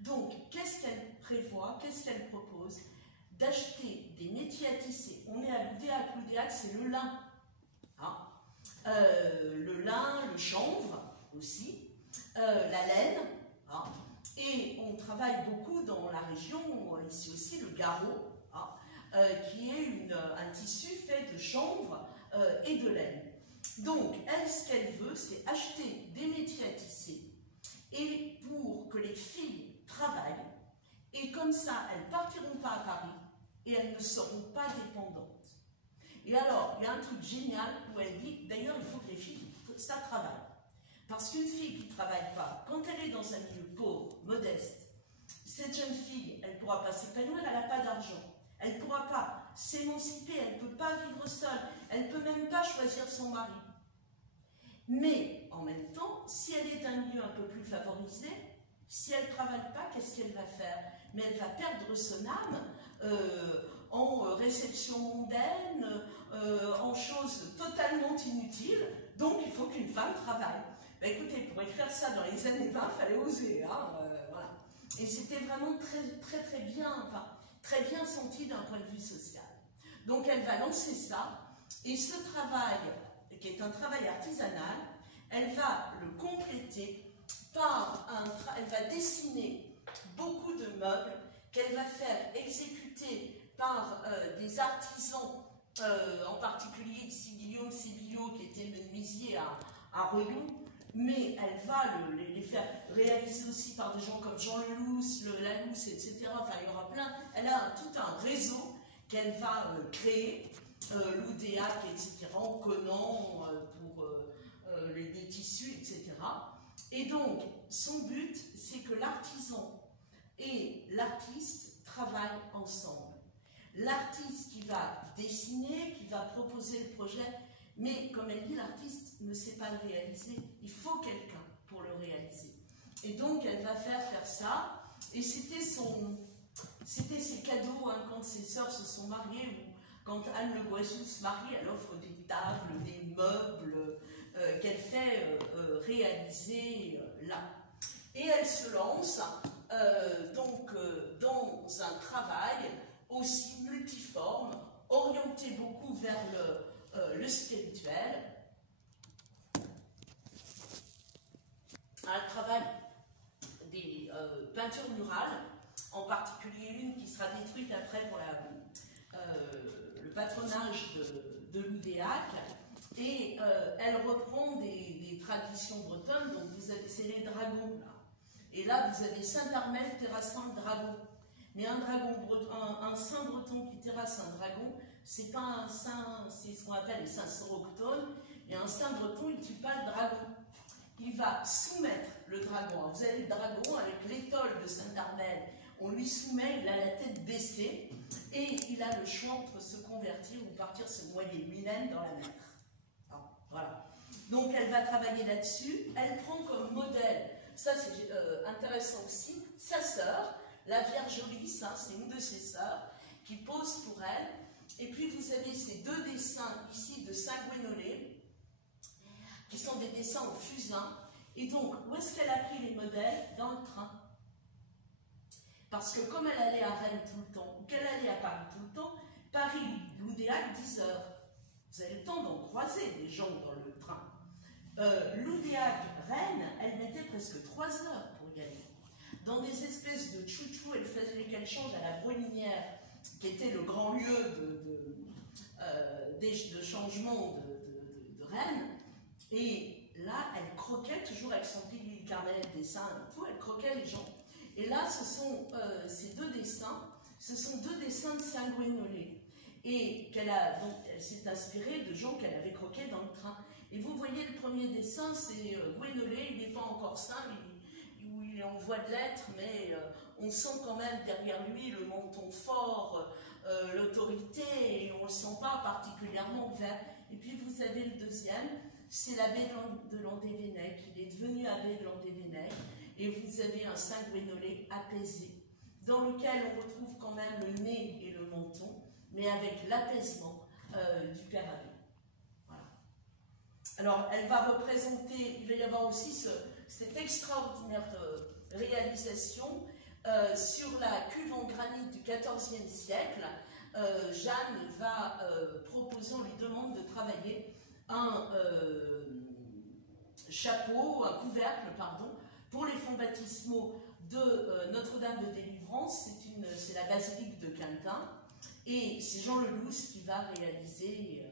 Donc, qu'est-ce qu'elles prévoient? Qu'est-ce qu'elles proposent? D'acheter des métiers à tisser. On est à l'Oudéac. L'Oudéac, c'est le lin. Le lin, le chanvre aussi, la laine. Et on travaille beaucoup dans la région, ici aussi, le garrot, qui est un tissu fait de chanvre et de laine. Donc, elle, ce qu'elle veut, c'est acheter des métiers à tisser et pour que les filles travaillent. Et comme ça, elles ne partiront pas à Paris et elles ne seront pas dépendantes. Et alors, il y a un truc génial où elle dit, d'ailleurs, il faut que les filles, ça travaille. Parce qu'une fille qui ne travaille pas, quand elle est dans un milieu pauvre, modeste, cette jeune fille, elle ne pourra pas s'épanouir, elle n'a pas d'argent. Elle ne pourra pas s'émanciper, elle ne peut pas vivre seule, elle ne peut même pas choisir son mari. Mais, en même temps, si elle est d'un milieu un peu plus favorisé, si elle ne travaille pas, qu'est-ce qu'elle va faire? Mais elle va perdre son âme en réception mondaine, en choses totalement inutiles. Donc, il faut qu'une femme travaille. Écoutez, pour écrire ça dans les années 20, il fallait oser. Voilà. Et c'était vraiment très bien senti d'un point de vue social. Donc, elle va lancer ça. Et ce travail, qui est un travail artisanal, elle va le compléter par elle va dessiner beaucoup de meubles qu'elle va faire exécuter par des artisans, en particulier ici Guillaume Sébillot, qui était menuisier à Royon, mais elle va les faire réaliser aussi par des gens comme Jean Lelousse, Lalousse, etc. Enfin, il y aura plein. Elle a tout un réseau qu'elle va créer, l'Oudéac, etc., en Conan, pour les tissus, etc. Et donc, son but, c'est que l'artisan et l'artiste travaillent ensemble. L'artiste qui va dessiner, qui va proposer le projet, mais comme elle dit, l'artiste ne sait pas le réaliser. Il faut quelqu'un pour le réaliser. Et donc, elle va faire ça. Et c'était ses cadeaux, hein, quand ses sœurs se sont mariées, ou quand Anne Le Goisou se marie, elle offre des tables, des meubles qu'elle fait réaliser là. Et elle se lance donc dans un travail aussi multiforme, orienté beaucoup vers le spirituel. Elle travaille des peintures murales, en particulier une qui sera détruite après pour le patronage de l'Oudéac. Et elle reprend des traditions bretonnes, donc c'est les dragons là. Et là vous avez Saint-Armel terrassant le dragon. Mais un saint breton qui terrasse un dragon, c'est pas un saint, c'est ce qu'on appelle les saints soroctones, et un saint breton il ne tue pas le dragon. Il va soumettre le dragon. Alors, vous avez le dragon avec l'étole de Saint-Armel, on lui soumet, il a la tête baissée, et il a le choix entre se convertir ou partir se noyer lui-même dans la mer. Voilà. Donc elle va travailler là-dessus. Elle prend comme modèle, ça c'est intéressant aussi, sa sœur, la Vierge Lys, hein, c'est une de ses sœurs, qui pose pour elle. Et puis vous avez ces deux dessins ici de Saint-Guénolé, qui sont des dessins au fusain. Et donc, où est-ce qu'elle a pris les modèles? Dans le train. Parce que comme elle allait à Rennes tout le temps, ou qu'elle allait à Paris tout le temps, Paris, l'Oudéac, 10 heures. Vous avez le temps d'en croiser des gens dans le train. L'Oudéac reine, elle mettait presque 3 heures pour gagner. Dans des espèces de chouchou, elle faisait qu'elle change à la Bruninière, qui était le grand lieu de changement de reine. Et là, elle croquait toujours avec son petit carnet de dessin et tout, elle croquait les gens. Et là, ce sont ces deux dessins, ce sont deux dessins de Saint-Guénolé. Et elle s'est inspirée de gens qu'elle avait croqués dans le train. Et vous voyez le premier dessin, c'est Guénolé, il n'est pas encore saint, où il est en voie de l'être, mais on sent quand même derrière lui le menton fort, l'autorité, et on ne le sent pas particulièrement ouvert. Et puis vous avez le deuxième, c'est l'abbé de Landévennec, il est devenu abbé de Landévennec, et vous avez un Saint-Guénolé apaisé, dans lequel on retrouve quand même le nez et le menton, mais avec l'apaisement du père abbé. Voilà. Alors, elle va représenter, il va y avoir aussi cette extraordinaire réalisation sur la cuve en granit du XIVe siècle. Jeanne va proposer, on lui demande de travailler un chapeau, un couvercle, pardon, pour les fonts baptismaux de Notre-Dame de Délivrance. C'est la basilique de Quintin. Et c'est Jean Lelousse qui va réaliser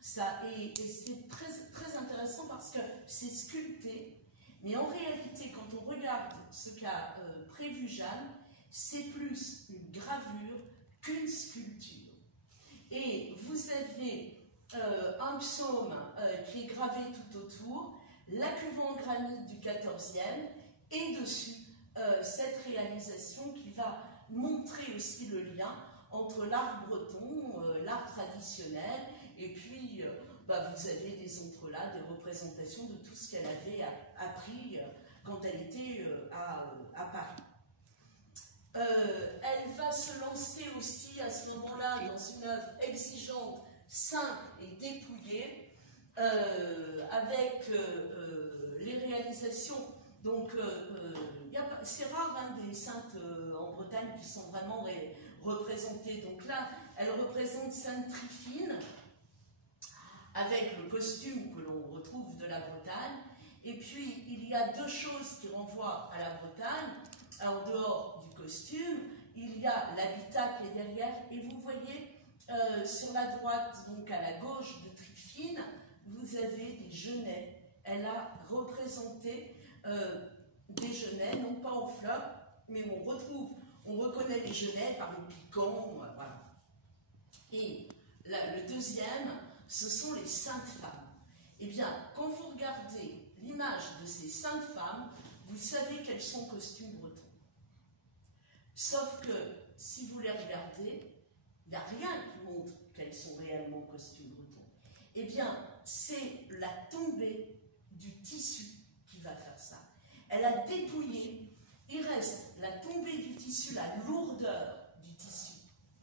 ça. Et c'est très, très intéressant parce que c'est sculpté. Mais en réalité, quand on regarde ce qu'a prévu Jeanne, c'est plus une gravure qu'une sculpture. Et vous avez un psaume qui est gravé tout autour, la cuve en granit du XIVe, et dessus cette réalisation qui va montrer aussi le lien entre l'art breton, l'art traditionnel, et puis vous avez des entrelacs, des représentations de tout ce qu'elle avait appris quand elle était à Paris. Elle va se lancer aussi à ce moment-là dans une œuvre exigeante, simple et dépouillée, avec les réalisations. Donc, c'est rare des saintes en Bretagne qui sont vraiment représentées. Donc là, elle représente Sainte Tryphine avec le costume que l'on retrouve de la Bretagne. Et puis, il y a deux choses qui renvoient à la Bretagne. En dehors du costume, il y a l'habitacle et derrière. Et vous voyez, sur la droite, donc à la gauche de Tryphine, vous avez des genêts. Elle a représenté des genêts, non pas en fleurs, mais on reconnaît les genêts par le piquant, voilà. Et le deuxième, ce sont les saintes femmes. Eh bien, quand vous regardez l'image de ces saintes femmes, vous savez qu'elles sont costumes bretons. Sauf que, si vous les regardez, il n'y a rien qui montre qu'elles sont réellement costumes bretons. Eh bien, c'est la tombée du tissu qui va faire ça. Elle a dépouillé, il reste la tombée du tissu, la lourdeur du tissu.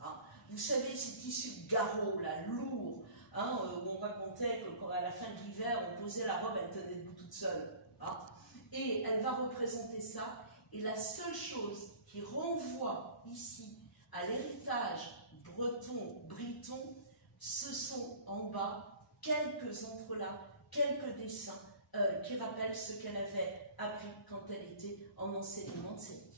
Hein. Vous savez, ces tissus de garrot, là, lourds, hein, où on racontait qu'à la fin de l'hiver, on posait la robe, elle tenait debout toute seule. Hein. Et elle va représenter ça. Et la seule chose qui renvoie ici à l'héritage breton, ce sont en bas quelques entrelacs, quelques dessins qui rappellent ce qu'elle avait appris quand elle était en enseignement de sémitique.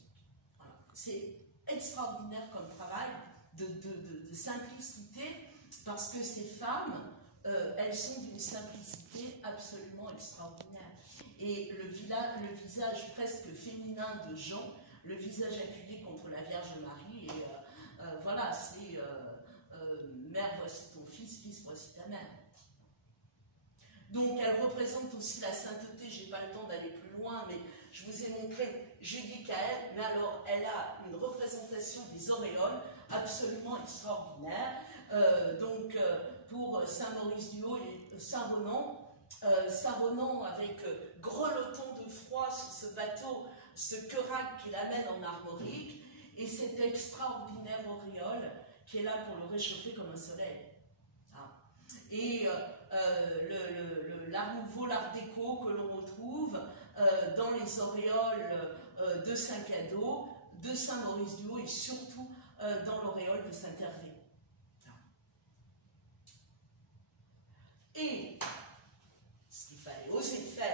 Voilà. C'est extraordinaire comme travail de simplicité, parce que ces femmes, elles sont d'une simplicité absolument extraordinaire. Et le visage presque féminin de Jean, le visage appuyé contre la Vierge Marie, et voilà, c'est mère, voici ton fils, fils, voici ta mère. Donc elle représente aussi la sainteté, je n'ai pas le temps d'aller plus loin, mais je vous ai montré Judith à elle, mais alors elle a une représentation des auréoles absolument extraordinaire. Pour Saint-Maurice-du-Haut et Saint-Ronan, Saint-Ronan avec grelottant de froid sur ce bateau, ce querac qui l'amène en Armorique, et cette extraordinaire auréole qui est là pour le réchauffer comme un soleil. Ah. Et l'art nouveau, l'art déco que l'on retrouve dans les auréoles de Saint-Cadeau, de Saint-Maurice-du-Haut et surtout dans l'auréole de Saint-Hervé. Et ce qu'il fallait oser faire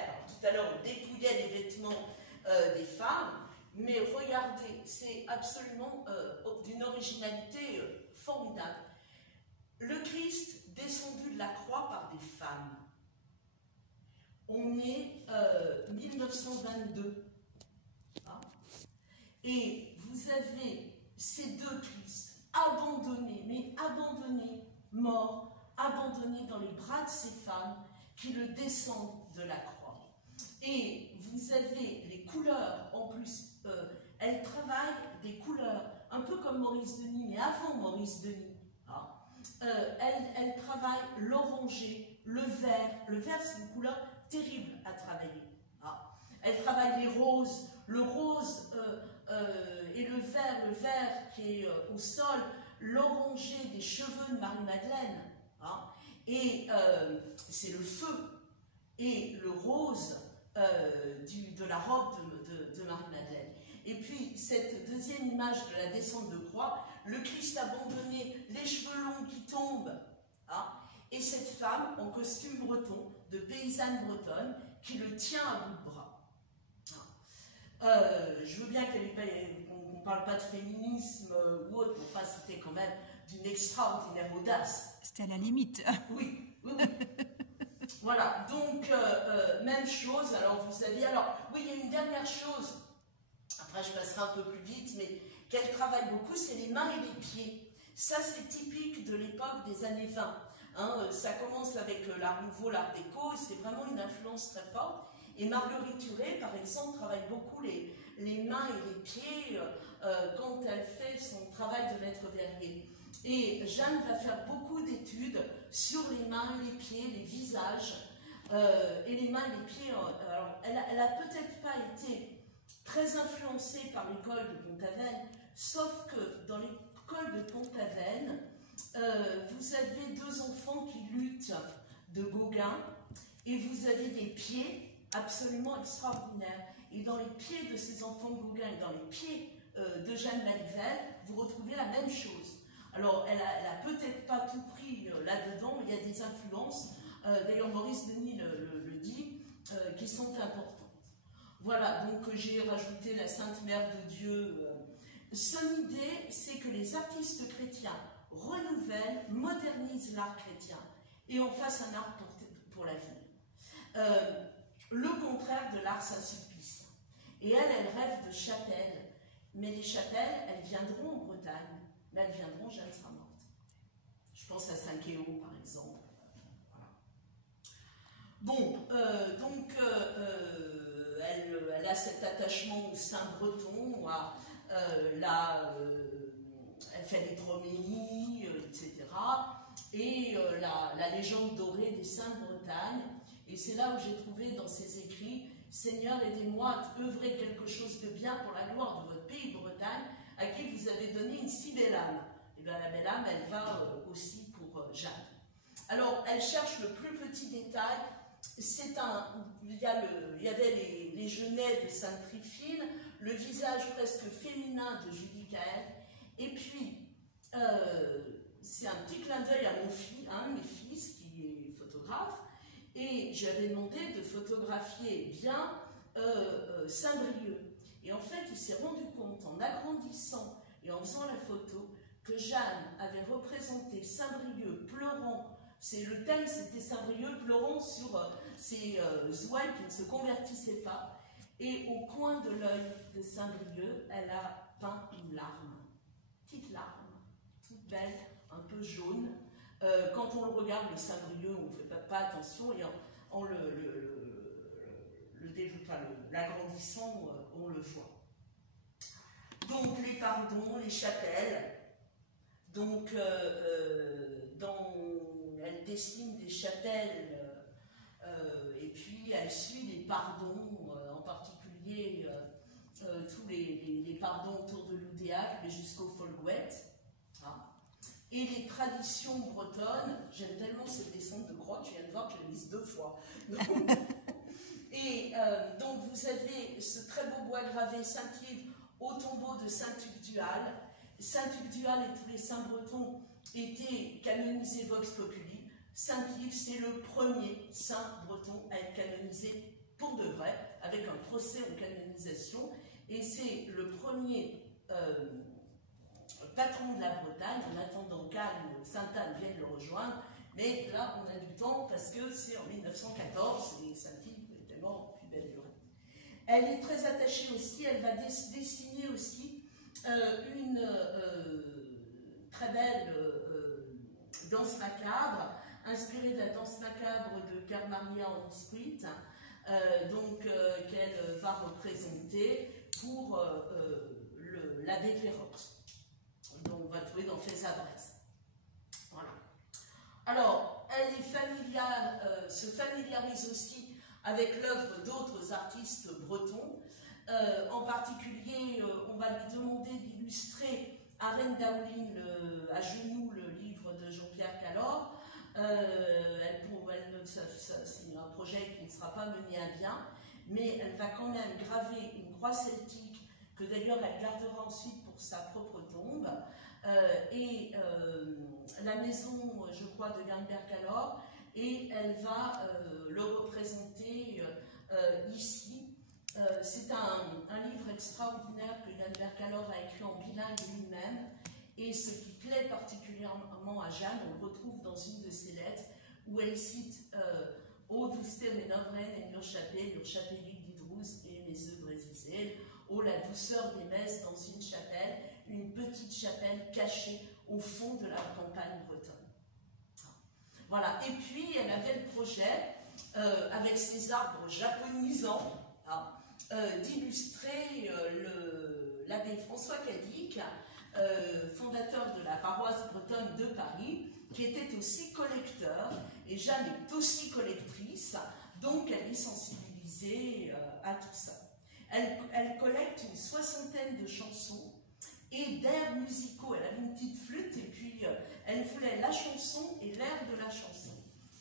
absolument d'une originalité formidable. Le Christ descendu de la croix par des femmes. On est 1922. Hein, et vous avez ces deux Christ abandonnés, mais abandonnés, morts, abandonnés dans les bras de ces femmes qui le descendent de la croix. Et vous avez les couleurs, en plus, elle travaille des couleurs, un peu comme Maurice Denis, mais avant Maurice Denis. Hein. Elle travaille l'orangé, le vert. Le vert, c'est une couleur terrible à travailler. Hein. Elle travaille les roses, le rose et le vert qui est au sol, l'orangé des cheveux de Marie-Madeleine. Hein. Et c'est le feu. Et le rose de la robe de Marie-Madeleine. Et puis, cette deuxième image de la descente de croix, le Christ abandonné, les cheveux longs qui tombent, hein, et cette femme en costume breton, de paysanne bretonne, qui le tient à bout de bras. Hein. Je veux bien qu'on ne parle pas de féminisme ou autre, mais enfin, c'était quand même d'une extraordinaire audace. C'était à la limite. Oui, oui, oui. Voilà, donc même chose, alors vous savez, alors oui, il y a une dernière chose, après je passerai un peu plus vite, mais qu'elle travaille beaucoup, c'est les mains et les pieds. Ça c'est typique de l'époque des années 20, hein, ça commence avec l'art nouveau, l'art déco, c'est vraiment une influence très forte, et Marguerite Turé, par exemple, travaille beaucoup les mains et les pieds quand elle fait son travail de maître verrier. Et Jeanne va faire beaucoup d'études sur les mains, les pieds, les visages, et les mains et les pieds. Alors, elle a peut-être pas été très influencée par l'école de Pont-Aven, sauf que dans l'école de Pont-Aven, vous avez deux enfants qui luttent de Gauguin, et vous avez des pieds absolument extraordinaires. Et dans les pieds de ces enfants de Gauguin et dans les pieds de Jeanne Malivelle, vous retrouvez la même chose. Alors, elle a peut-être pas tout pris là-dedans, mais il y a des influences, d'ailleurs Maurice Denis le dit, qui sont importantes. Voilà, donc j'ai rajouté la Sainte Mère de Dieu. Son idée, c'est que les artistes chrétiens renouvellent, modernisent l'art chrétien et en fassent un art pour la vie. Le contraire de l'art Saint-Sulpice. Et elle rêve de chapelles, mais les chapelles, elles viendront en Bretagne. Mais elles viendront, Jeanne sera morte. Je pense à Saint-Quéo, par exemple. Voilà. Bon, donc, elle a cet attachement au saint breton, elle fait les droménies, etc. Et la légende dorée des saints de Bretagne. Et c'est là où j'ai trouvé dans ses écrits, « Seigneur, aidez-moi à œuvrer quelque chose de bien pour la gloire de votre pays, Bretagne, à qui vous avez donné une si belle âme. » Et bien la belle âme, elle va aussi pour Jeanne. Alors, elle cherche le plus petit détail. Il y avait les genêts de Sainte Tryphine, le visage presque féminin de Julie Caël, et puis c'est un petit clin d'œil à un de mes fils qui est photographe, et je lui avais demandé de photographier bien Saint-Brieuc. Et en fait, il s'est rendu compte, en agrandissant et en faisant la photo, que Jeanne avait représenté Saint-Brieuc pleurant. Le thème, c'était Saint-Brieuc pleurant sur ses ouailles qui ne se convertissaient pas. Et au coin de l'œil de Saint-Brieuc, elle a peint une larme. Petite larme, toute belle, un peu jaune. Quand on le regarde, le Saint-Brieuc, on ne fait pas attention. Et en l'agrandissant, on le voit. Donc, les pardons, les chapelles. Donc, elle dessine des chapelles et puis elle suit les pardons, en particulier tous les pardons autour de l'Oudéac, mais jusqu'au Folgouette. Hein. Et les traditions bretonnes, j'aime tellement cette descente de croix que je viens de voir que je l'ai mise 2 fois. Et donc vous avez ce très beau bois gravé Saint-Yves au tombeau de Saint-Tugdual. Saint-Tugdual et tous les saints bretons étaient canonisés vox populi. Saint-Yves, c'est le premier saint breton à être canonisé pour de vrai, avec un procès en canonisation. Et c'est le premier patron de la Bretagne, en attendant qu'Anne Sainte-Anne vienne le rejoindre. Mais là, on a du temps parce que c'est en 1914 et Sainte-Anne est tellement plus belle lurette. Elle est très attachée aussi, elle va dessiner aussi une très belle danse macabre, inspirée de la danse macabre de Karl Maria en Biscuit, qu'elle va représenter pour l'abbé Pérotte, dont on va trouver dans Fais Adresse. Voilà. Alors, elle est se familiarise aussi avec l'œuvre d'autres artistes bretons. En particulier, on va lui demander d'illustrer à Reine Dowling, à genoux, le livre de Jean-Pierre Calor. C'est un projet qui ne sera pas mené à bien, mais elle va quand même graver une croix celtique que d'ailleurs elle gardera ensuite pour sa propre tombe. La maison, je crois, de Gambert Calor, et elle va le représenter ici. C'est un livre extraordinaire que Gambert Calor a écrit en bilingue lui-même, et ce qui plaît particulièrement à Jeanne, on le retrouve dans une de ses lettres, où elle cite « O douster menovren en l'urchapellik d'Idrouz et mes œuvres brésil, oh la douceur des messes dans une petite chapelle cachée au fond de la campagne bretonne. » Voilà, et puis elle avait le projet, avec ses arbres japonisants, d'illustrer l'abbé François Cadic, fondateur de la paroisse bretonne de Paris, qui était aussi collecteur, et Jeanne est aussi collectrice, donc elle est sensibilisée à tout ça. Elle collecte une 60aine de chansons et d'airs musicaux. Elle avait une petite flûte, et puis elle voulait la chanson et l'air de la chanson.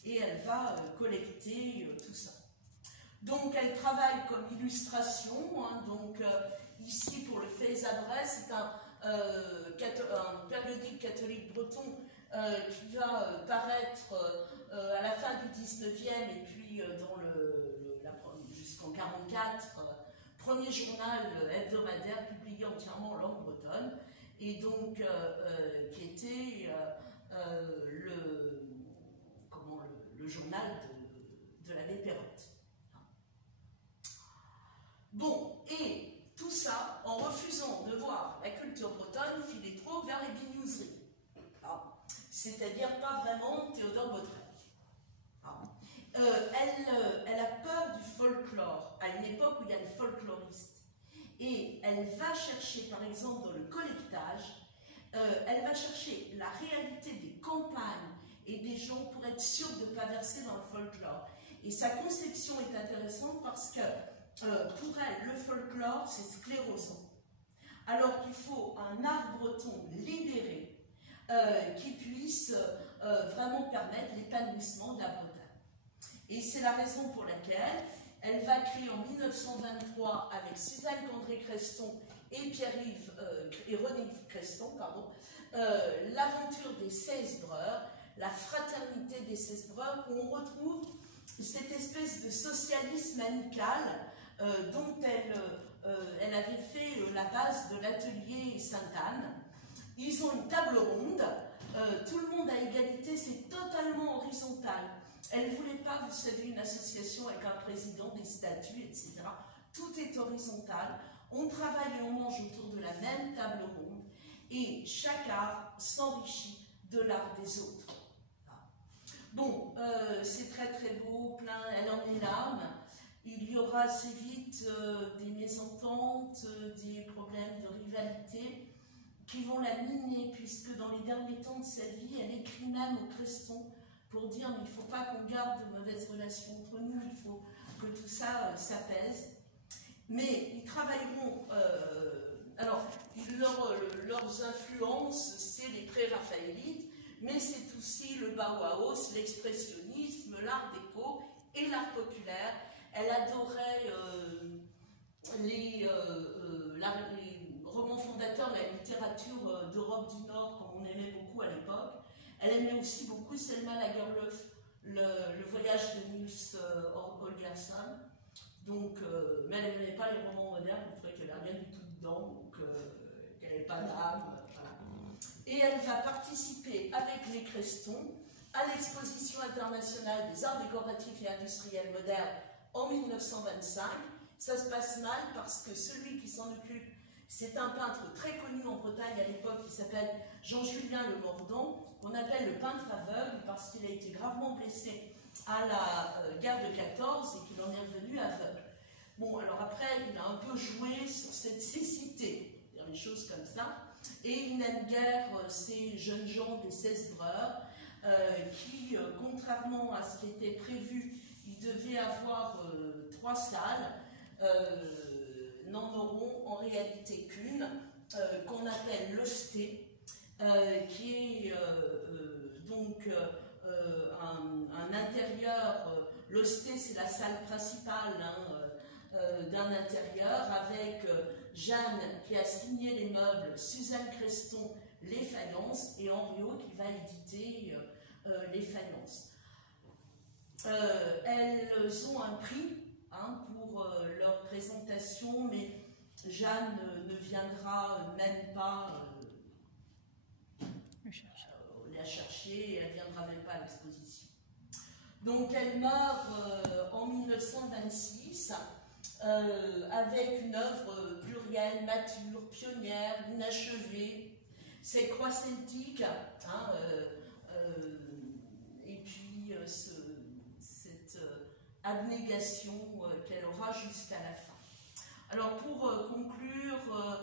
Et elle va collecter tout ça. Donc elle travaille comme illustration, ici pour le Fais Adresse, c'est un périodique catholique breton qui va paraître à la fin du 19e et puis jusqu'en 1944, premier journal hebdomadaire publié entièrement en langue bretonne, et donc qui était le journal de l'abbé Pérotte. Bon, et tout ça en refusant de voir la culture bretonne filer trop vers les bignouzries. C'est-à-dire pas vraiment Théodore Botrec. Elle a peur du folklore, à une époque où il y a les folkloristes. Et elle va chercher, par exemple, dans le collectage, elle va chercher la réalité des campagnes et des gens pour être sûre de ne pas verser dans le folklore. Et sa conception est intéressante parce que pour elle, le folklore, c'est sclérosant. Alors qu'il faut un art breton libéré qui puisse vraiment permettre l'épanouissement de la Bretagne. Et c'est la raison pour laquelle elle va créer en 1923 avec Suzanne Candré-Creston et Pierre-Yves et René-Yves Creston, l'aventure des 16 breurs, la fraternité des 16 breurs, où on retrouve cette espèce de socialisme amical dont elle avait fait la base de l'atelier Sainte-Anne. Ils ont une table ronde, tout le monde à égalité, c'est totalement horizontal. Elle ne voulait pas, vous savez, une association avec un président, des statuts, etc. Tout est horizontal. On travaille et on mange autour de la même table ronde et chaque art s'enrichit de l'art des autres. Bon, c'est très très beau, plein, elle en est l'âme. Il y aura assez vite des mésententes, des problèmes de rivalité qui vont la miner, puisque dans les derniers temps de sa vie, elle écrit même au Creston pour dire mais il ne faut pas qu'on garde de mauvaises relations entre nous, il faut que tout ça s'apaise. Mais ils travailleront, leurs influences, c'est les pré-raphaélites, mais c'est aussi le Bauhaus, l'expressionnisme, l'art déco et l'art populaire. Elle adorait les romans fondateurs de la littérature d'Europe du Nord, comme on aimait beaucoup à l'époque. Elle aimait aussi beaucoup Selma Lagerlöf, le voyage de Niels Holgersson. Donc, mais elle n'aimait pas les romans modernes, vous trouvez qu'elle n'a rien du tout dedans, donc n'avait pas d'âme. Voilà. Et elle va participer avec les Crestons à l'exposition internationale des arts décoratifs et industriels modernes en 1925. Ça se passe mal parce que celui qui s'en occupe, c'est un peintre très connu en Bretagne à l'époque qui s'appelle Jean-Julien Le Mordant, qu'on appelle le peintre aveugle parce qu'il a été gravement blessé à la guerre de 14 et qu'il en est revenu aveugle. Bon, alors après, il a un peu joué sur cette cécité, des choses comme ça, et il n'aime guère ces jeunes gens des 16 breurs qui, contrairement à ce qui était prévu, ils devaient avoir 3 salles, n'en auront en réalité qu'une, qu'on appelle l'Hosté, qui est donc un intérieur. L'Hosté, c'est la salle principale d'un intérieur, avec Jeanne qui a signé les meubles, Suzanne Creston les faïences et Henriot qui va éditer les faïences. Elles ont un prix pour leur présentation, mais Jeanne ne viendra même pas la chercher, et elle ne viendra même pas à l'exposition. Donc elle meurt en 1926 avec une œuvre plurielle, mature, pionnière, inachevée. C'est croix celtique, et puis cette abnégation qu'elle aura jusqu'à la fin. Alors pour conclure,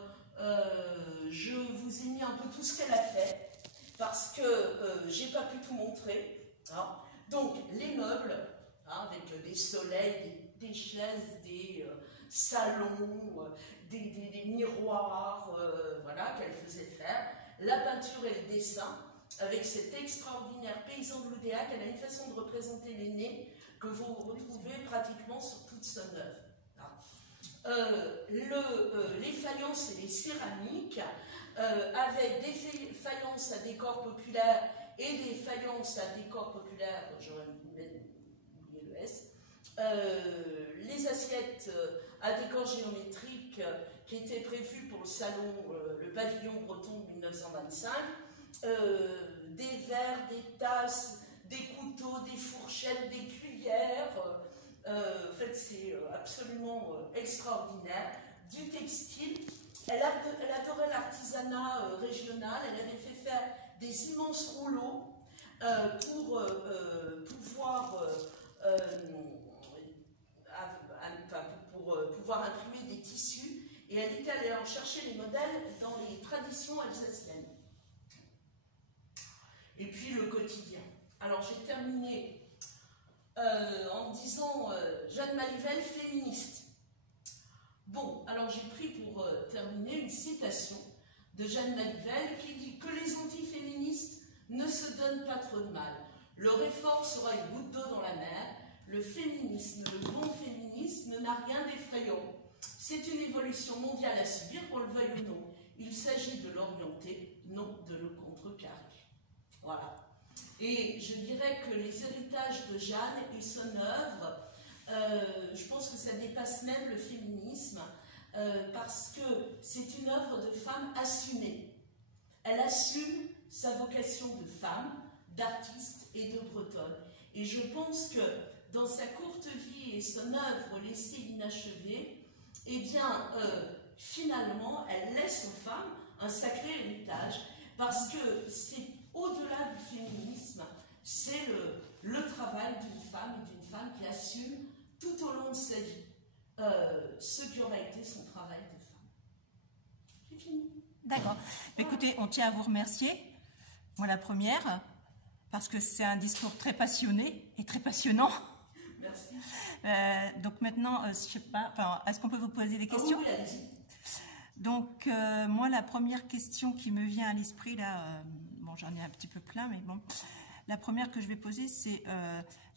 je vous ai mis un peu tout ce qu'elle a fait, parce que j'ai pas pu tout montrer. Donc les meubles, avec des soleils, des chaises, des salons, des miroirs, voilà, qu'elle faisait faire, la peinture et le dessin, avec cet extraordinaire paysan de l'Oudéac. Elle a une façon de représenter les nez que vous retrouvez pratiquement sur toute son œuvre. Les faïences et les céramiques, avec des faïences à décor populaire et des faïences à décor populaire, j'aurais oublié le S, les assiettes à décor géométrique qui étaient prévues pour le salon, le pavillon breton de 1925, des verres, des tasses, des couteaux, des fourchettes, des cuillères. En fait, c'est absolument extraordinaire. Du textile, elle adorait l'artisanat régional. Elle avait fait faire des immenses rouleaux pour pouvoir imprimer des tissus, et elle était allée en chercher les modèles dans les traditions alsaciennes. Et puis le quotidien. Alors j'ai terminé en disant Jeanne Malivelle, féministe. Bon, alors j'ai pris pour terminer une citation de Jeanne Malivelle qui dit que les antiféministes ne se donnent pas trop de mal. Leur effort sera une goutte d'eau dans la mer. Le féminisme, le bon féminisme n'a rien d'effrayant. C'est une évolution mondiale à subir, qu'on le veuille ou non. Il s'agit de l'orienter, non de le contrecarrer. Voilà. Et je dirais que les héritages de Jeanne et son œuvre, je pense que ça dépasse même le féminisme, parce que c'est une œuvre de femme assumée. Elle assume sa vocation de femme, d'artiste et de bretonne. Et je pense que dans sa courte vie et son œuvre laissée inachevée, eh bien, finalement, elle laisse aux femmes un sacré héritage, parce que c'est au-delà du féminisme, c'est le travail d'une femme et d'une femme qui assume tout au long de sa vie ce qui aura été son travail de femme. J'ai fini. D'accord. Écoutez, on tient à vous remercier. Moi, la première, parce que c'est un discours très passionné et très passionnant. Merci. Donc maintenant, je sais pas, est-ce qu'on peut vous poser des questions? Oui, allez-y. Donc, moi, la première question qui me vient à l'esprit, là, bon, j'en ai un petit peu plein, mais bon, la première que je vais poser, c'est,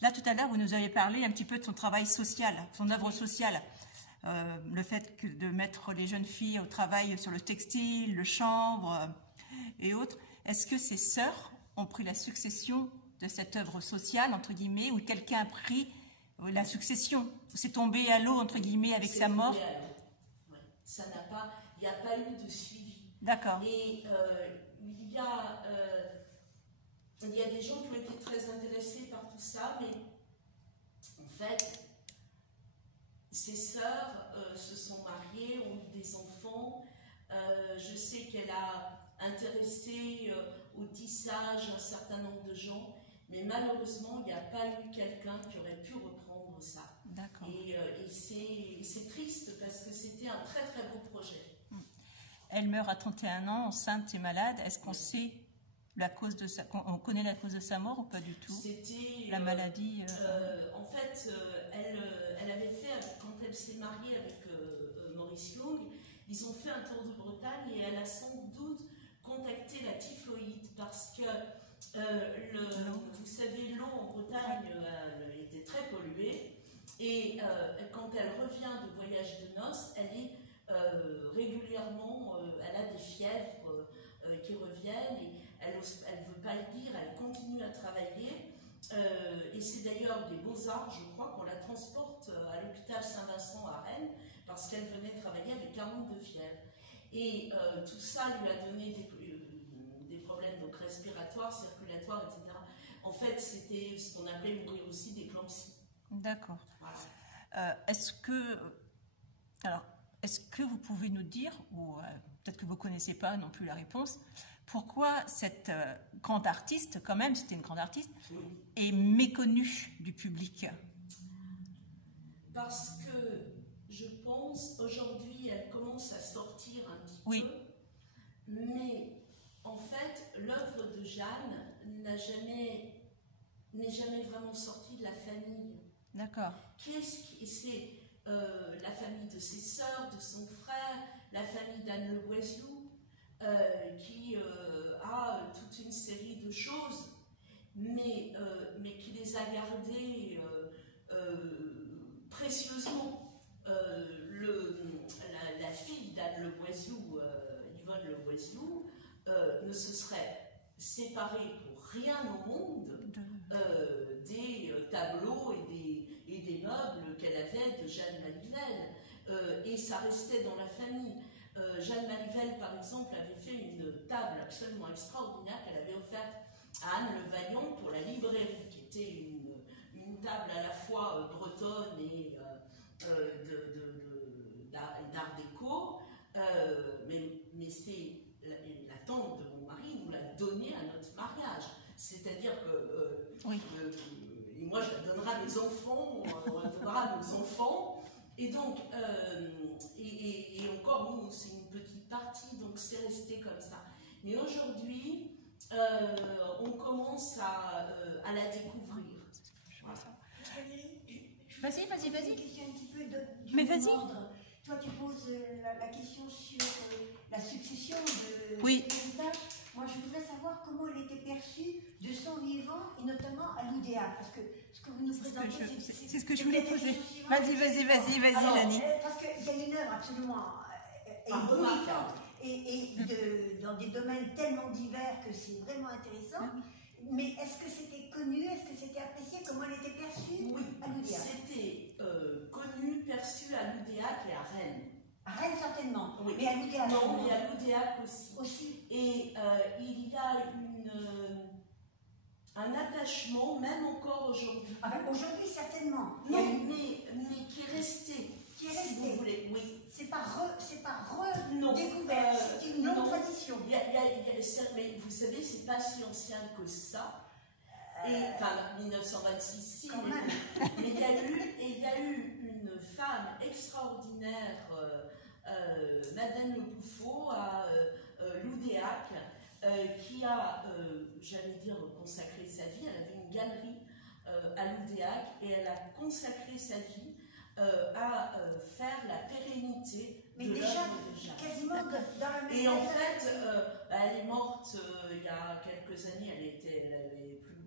là, tout à l'heure, vous nous avez parlé un petit peu de son travail social, son œuvre sociale, le fait de mettre les jeunes filles au travail sur le textile, le chanvre et autres. Est-ce que ses sœurs ont pris la succession de cette œuvre sociale, entre guillemets, ou quelqu'un a pris la succession? C'est tombé à l'eau, entre guillemets, avec sa mort? Ouais. Ça n'a pas, il n'y a pas eu de suivi. D'accord. Et il y a des gens qui ont été très intéressés par tout ça, mais en fait, ses sœurs se sont mariées, ont eu des enfants. Je sais qu'elle a intéressé au tissage un certain nombre de gens, mais malheureusement, il n'y a pas eu quelqu'un qui aurait pu reprendre ça. D'accord. Et c'est triste parce que c'était un très très beau projet. Elle meurt à 31 ans, enceinte et malade. Est-ce qu'on sait la cause de on connaît la cause de sa mort ou pas du tout? C'était la maladie. En fait, elle avait fait, quand elle s'est mariée avec Maurice Young, ils ont fait un tour de Bretagne et elle a sans doute contacté la typhoïde parce que vous savez, l'eau en Bretagne était très polluée et quand elle revient de voyage de noces, elle est régulièrement, elle a des fièvres qui reviennent et elle ne veut pas le dire, elle continue à travailler et c'est d'ailleurs des Beaux-Arts, je crois, qu'on la transporte à l'hôpital Saint-Vincent à Rennes parce qu'elle venait travailler avec 42 fièvres. Et tout ça lui a donné des problèmes donc, respiratoires, circulatoires, etc. En fait, c'était ce qu'on appelait mourir aussi d'éclampsie. D'accord. Voilà. Est-ce que vous pouvez nous dire, ou peut-être que vous ne connaissez pas non plus la réponse, pourquoi cette grande artiste, quand même, c'était une grande artiste, est méconnue du public? Parce que je pense, aujourd'hui, elle commence à sortir un petit oui. peu, mais en fait, l'œuvre de Jeanne n'est jamais vraiment sortie de la famille. D'accord. C'est la famille de ses sœurs, de son frère, la famille d'Anne Le Boiseau, qui a toute une série de choses, mais qui les a gardées précieusement. La fille d'Anne Le Boiseau, Yvonne Le Boiseau, ne se serait séparée pour rien au monde des tableaux et des meubles qu'elle avait de Jeanne Malivelle. Et ça restait dans la famille. Jeanne Malivelle, par exemple, avait fait une table absolument extraordinaire qu'elle avait offerte à Anne Le Vaillant pour la librairie, qui était une table à la fois bretonne et d'art déco, mais c'est la tante de mon mari nous l'a donnée à notre mariage. C'est-à-dire que oui. Et moi je la donnerai à mes enfants, on la donnera à nos enfants. Et donc, et encore nous, c'est une petite partie, donc c'est resté comme ça. Mais aujourd'hui, on commence à la découvrir. Voilà. Vas-y. Une question un petit peu du Mais vas-y. ordre. Toi, tu poses la question sur la succession de oui. l'héritage. Moi, je voudrais savoir comment elle était perçue de son vivant, et notamment à l'UDA. Parce que ce que vous nous présentez, c'est ce que je voulais poser. Vas-y, Lani. Parce qu'il y a une œuvre absolument éblouissante et dans des domaines tellement divers que c'est vraiment intéressant. Mais est-ce que c'était connu, est-ce que c'était apprécié, comment elle était perçue à l'UDA? C'était connu, perçu à l'UDA et à Rennes. À Rennes certainement, oui. Mais à l'UDA. Non, mais à l'UDA aussi. Et il y a un attachement, même encore aujourd'hui. Ah ben, aujourd'hui certainement. Non, mais qui est resté. Qui est resté. Si vous voulez, oui. C'est pas redécouvert, c'est une longue tradition. Mais vous savez, c'est pas si ancien que ça. Enfin, 1926, si, mais il y a eu une femme extraordinaire, Madeleine Le Bouffot, à l'Oudéac, qui a, j'allais dire, consacré sa vie. Elle avait une galerie à l'Oudéac et elle a consacré sa vie à faire la pérennité de l'œuvre de Jeanne. Quasiment dans la même. Et en fait, elle est morte il y a quelques années, elle avait plus de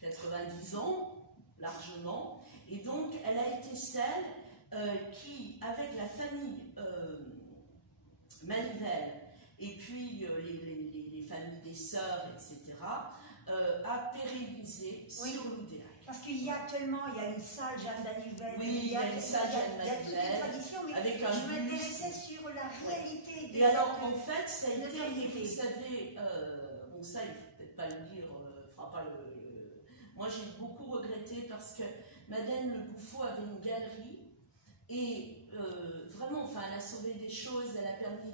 90 ans, largement, et donc elle a été celle qui, avec la famille Malivelle, et puis les familles des sœurs, etc., a pérennisé sur l'Oudéac. Parce que qu'il y a actuellement, il y a une salle Jeanne d'Anivelle. Oui, il y a une salle Jeanne Il y a toute une d'Anivelle, tradition, mais avec un je buste. m'intéressais sur la réalité des Et alors, en fait, ça a été, notoriété. vous savez, bon, ça, il ne faut peut-être pas le dire, fera pas moi, j'ai beaucoup regretté parce que Madeleine Le Bouffot avait une galerie et vraiment, enfin, elle a sauvé des choses, elle a permis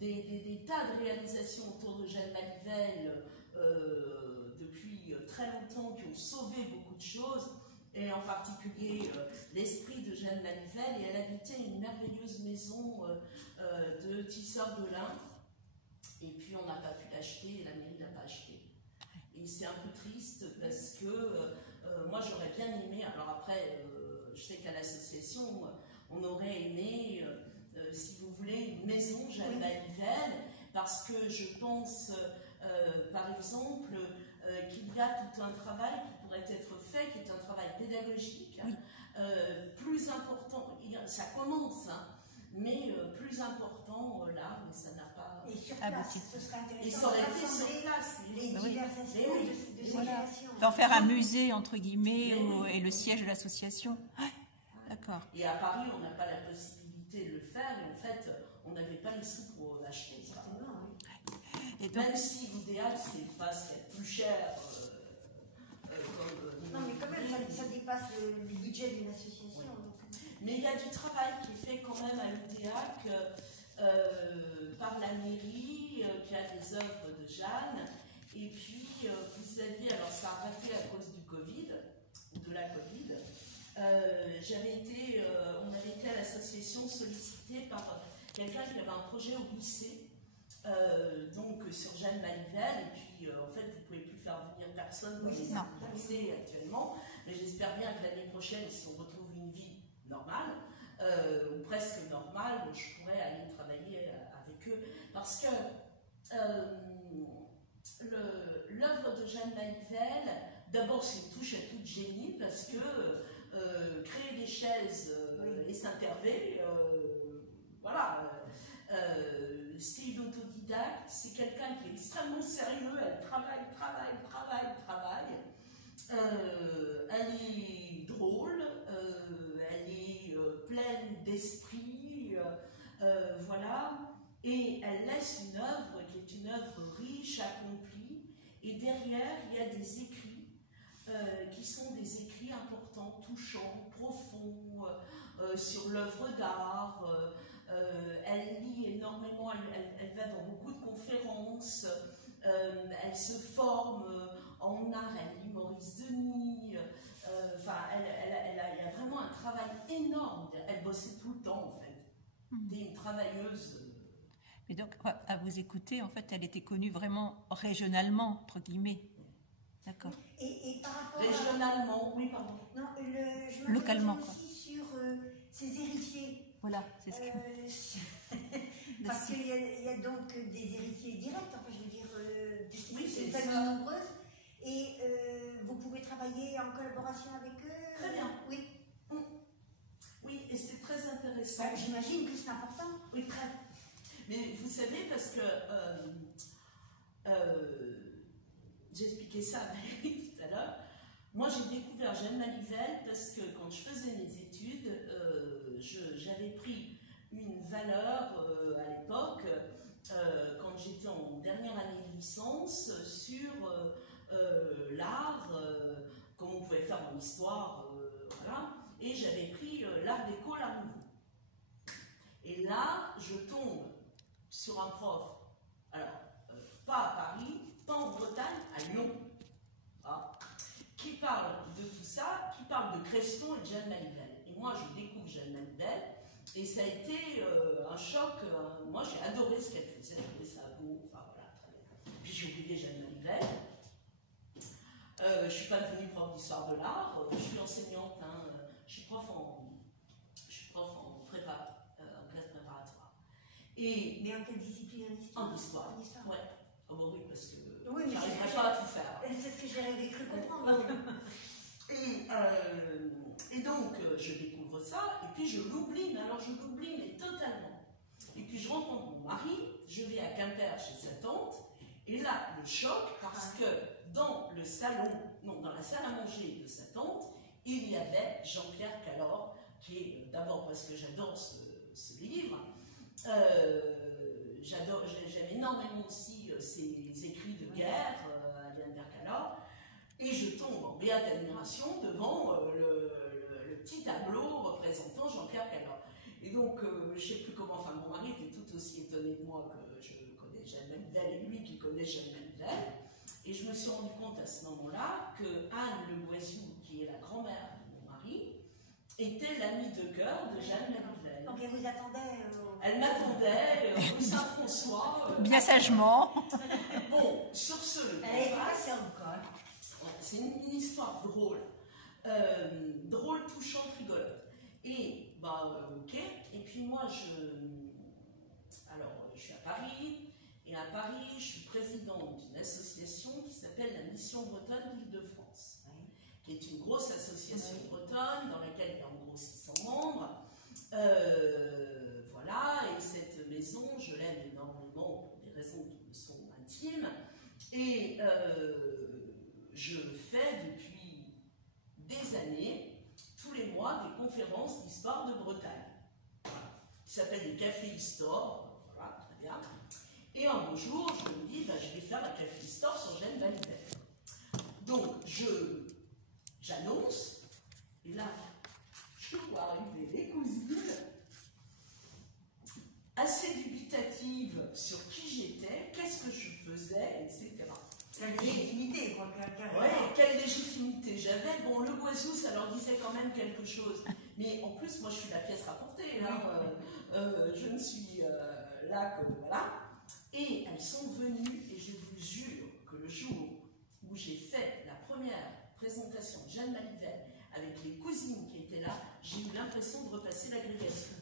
des tas de réalisations autour de Jeanne Manivelle depuis très longtemps qui ont sauvé beaucoup de choses, et en particulier l'esprit de Jeanne Manivelle. Et elle habitait une merveilleuse maison de tisseur de lin, et puis on n'a pas pu l'acheter, et la mairie ne l'a pas acheté. Et c'est un peu triste parce que moi j'aurais bien aimé, alors après je sais qu'à l'association on aurait aimé, si vous voulez, une maison Jeanne Manivelle, parce que je pense par exemple qu'il y a tout un travail qui pourrait être fait, qui est un travail pédagogique, plus important, ça commence, hein, mais plus important là, mais ça n'a pas... Et sur place, ce serait Et intéressant ça aurait de été sur rassembler place. les diverses aspects de ces créations. D'en faire un musée, entre guillemets, et le siège de l'association. D'accord. Et à Paris, on n'a pas la possibilité de le faire, et en fait, on n'avait pas les sous pour acheter ça. Et donc, même si l'idéal, c'est pas ce qu'il y a de plus cher. Non, mais quand même, ça dépasse le budget d'une association. Oui. Donc. Mais il y a du travail qui est fait quand même à l'UDEAC par la mairie, qui a des œuvres de Jeanne. Et puis, vous aviez, alors ça a arrêté à cause du Covid, de la Covid. On avait été à l'association sollicité par quelqu'un qui avait un projet au lycée, donc sur Jeanne Manivelle, et puis en fait vous ne pouvez plus faire venir personne dans les lycées actuellement, mais j'espère bien que l'année prochaine, si on retrouve une vie normale, ou presque normale, je pourrais aller travailler avec eux, parce que l'œuvre de Jeanne Manivelle, d'abord c'est une touche à tout génie, parce que créer des chaises et s'interver, voilà, c'est une autodidacte, c'est quelqu'un qui est extrêmement sérieux, elle travaille, elle est drôle, elle est pleine d'esprit, voilà, et elle laisse une œuvre qui est une œuvre riche, accomplie, et derrière il y a des écrits qui sont des écrits importants, touchants, profonds, sur l'œuvre d'art. Elle lit énormément, elle va dans beaucoup de conférences, elle se forme en art, elle lit Maurice Denis, enfin, il y a vraiment un travail énorme, elle bossait tout le temps en fait, c'était une travailleuse. Mais donc, à vous écouter, en fait, elle était connue vraiment régionalement, entre guillemets. D'accord. Et par rapport régionalement, oui, pardon. Non, je localement, m'interroge aussi sur ses héritiers. Voilà, c'est ce que... Parce qu'il y a donc des héritiers directs, enfin je veux dire, oui, c'est une famille nombreuse, et vous pouvez travailler en collaboration avec eux. Très bien. Oui. Oui, et c'est très intéressant. Ben, j'imagine que c'est important. Oui, très. Mais vous savez, parce que j'expliquais ça à Valérie tout à l'heure, moi j'ai découvert Jeanne Manivelle parce que quand je faisais mes études, j'avais pris une valeur à l'époque, quand j'étais en dernière année de licence, sur l'art, comme on pouvait faire en histoire, voilà, et j'avais pris l'art déco, l'art nouveau. Et là, je tombe sur un prof, alors, pas à Paris, pas en Bretagne, à Lyon, qui parle de tout ça, qui parle de Creston et de Jeanne Manivelle. Et moi, je découvre Jeanne Manivelle, et ça a été un choc. Moi, j'ai adoré ce qu'elle faisait, j'ai trouvé ça beau, enfin voilà, très bien. Puis j'ai oublié Jeanne Manivelle. Je ne suis pas devenue prof d'histoire de l'art, je suis enseignante, hein, je suis prof en prépa, en classe préparatoire. Mais en quelle discipline? En histoire. En histoire. Ouais. Oh bah oui, parce que oui, j'arriverai pas à tout faire. C'est ce que j'avais cru comprendre. Et donc, je découvre ça, et puis je l'oublie, mais alors je l'oublie, mais totalement. Et puis je rencontre mon mari, je vais à Quimper chez sa tante, et là, le choc, parce que dans le salon, non, dans la salle à manger de sa tante, il y avait Jean-Pierre Callor, qui est d'abord parce que j'adore ce livre, j'aime énormément aussi ses écrits de guerre, Jean-Pierre Callor, et je tombe en béate admiration devant le petit tableau représentant Jean-Pierre Callor. Et donc, je ne sais plus comment, enfin mon mari était tout aussi étonné que moi que je connais Jeanne Manivelle et lui qui connaît Jeanne Manivelle. Et je me suis rendu compte à ce moment-là que Anne Le Goisiou, qui est la grand-mère de mon mari, était l'amie de cœur de Jeanne Manivelle. Donc elle vous attendait Elle m'attendait rue Saint-François. Bien sagement. Bon, sur ce, elle était patiente, quoi. c'est une histoire drôle. Drôle, touchante, rigolote. Et, ok. Et puis moi, je suis à Paris. Et à Paris, je suis présidente d'une association qui s'appelle la Mission Bretonne d'Île-de-France, qui est une grosse association bretonne dans laquelle il y a en gros 600 membres. Voilà, et cette maison, je l'aime énormément pour des raisons qui me sont intimes. Et je fais depuis des années, tous les mois, des conférences d'histoire de Bretagne, qui s'appellent des cafés histoire. Voilà, très bien. Et un beau jour, je me dis, je vais faire un café histoire sur Jeanne Manivelle. Donc, j'annonce, et là, je vois arriver les cousines, assez dubitatives sur qui j'étais, qu'est-ce que je faisais, etc. Quelle légitimité, quoi. Ouais, quelle légitimité j'avais. Bon, Le Goisiou, ça leur disait quand même quelque chose. Mais en plus, moi, je suis la pièce rapportée. Là. Je ne suis là que... Voilà. Et elles sont venues, et je vous jure que le jour où j'ai fait la première présentation de Jeanne Manivelle avec les cousines qui étaient là, j'ai eu l'impression de repasser l'agrégation.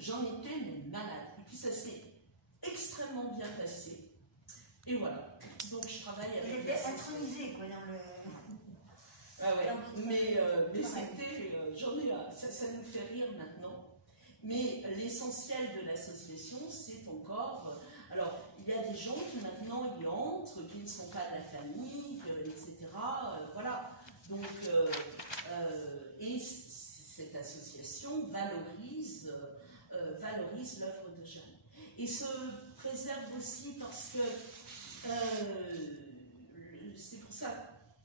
J'en étais malade. Et puis ça s'est extrêmement bien passé. Et voilà. Donc je travaille avec... Vous étiez intronisée, quoi, dans le... Ah ouais, mais c'était... ça nous fait rire maintenant. Mais l'essentiel de l'association, c'est encore... alors, il y a des gens qui maintenant y entrent, qui ne sont pas de la famille, etc. Voilà. Donc, et cette association valorise l'œuvre de Jeanne. Et se préserve aussi parce que c'est pour ça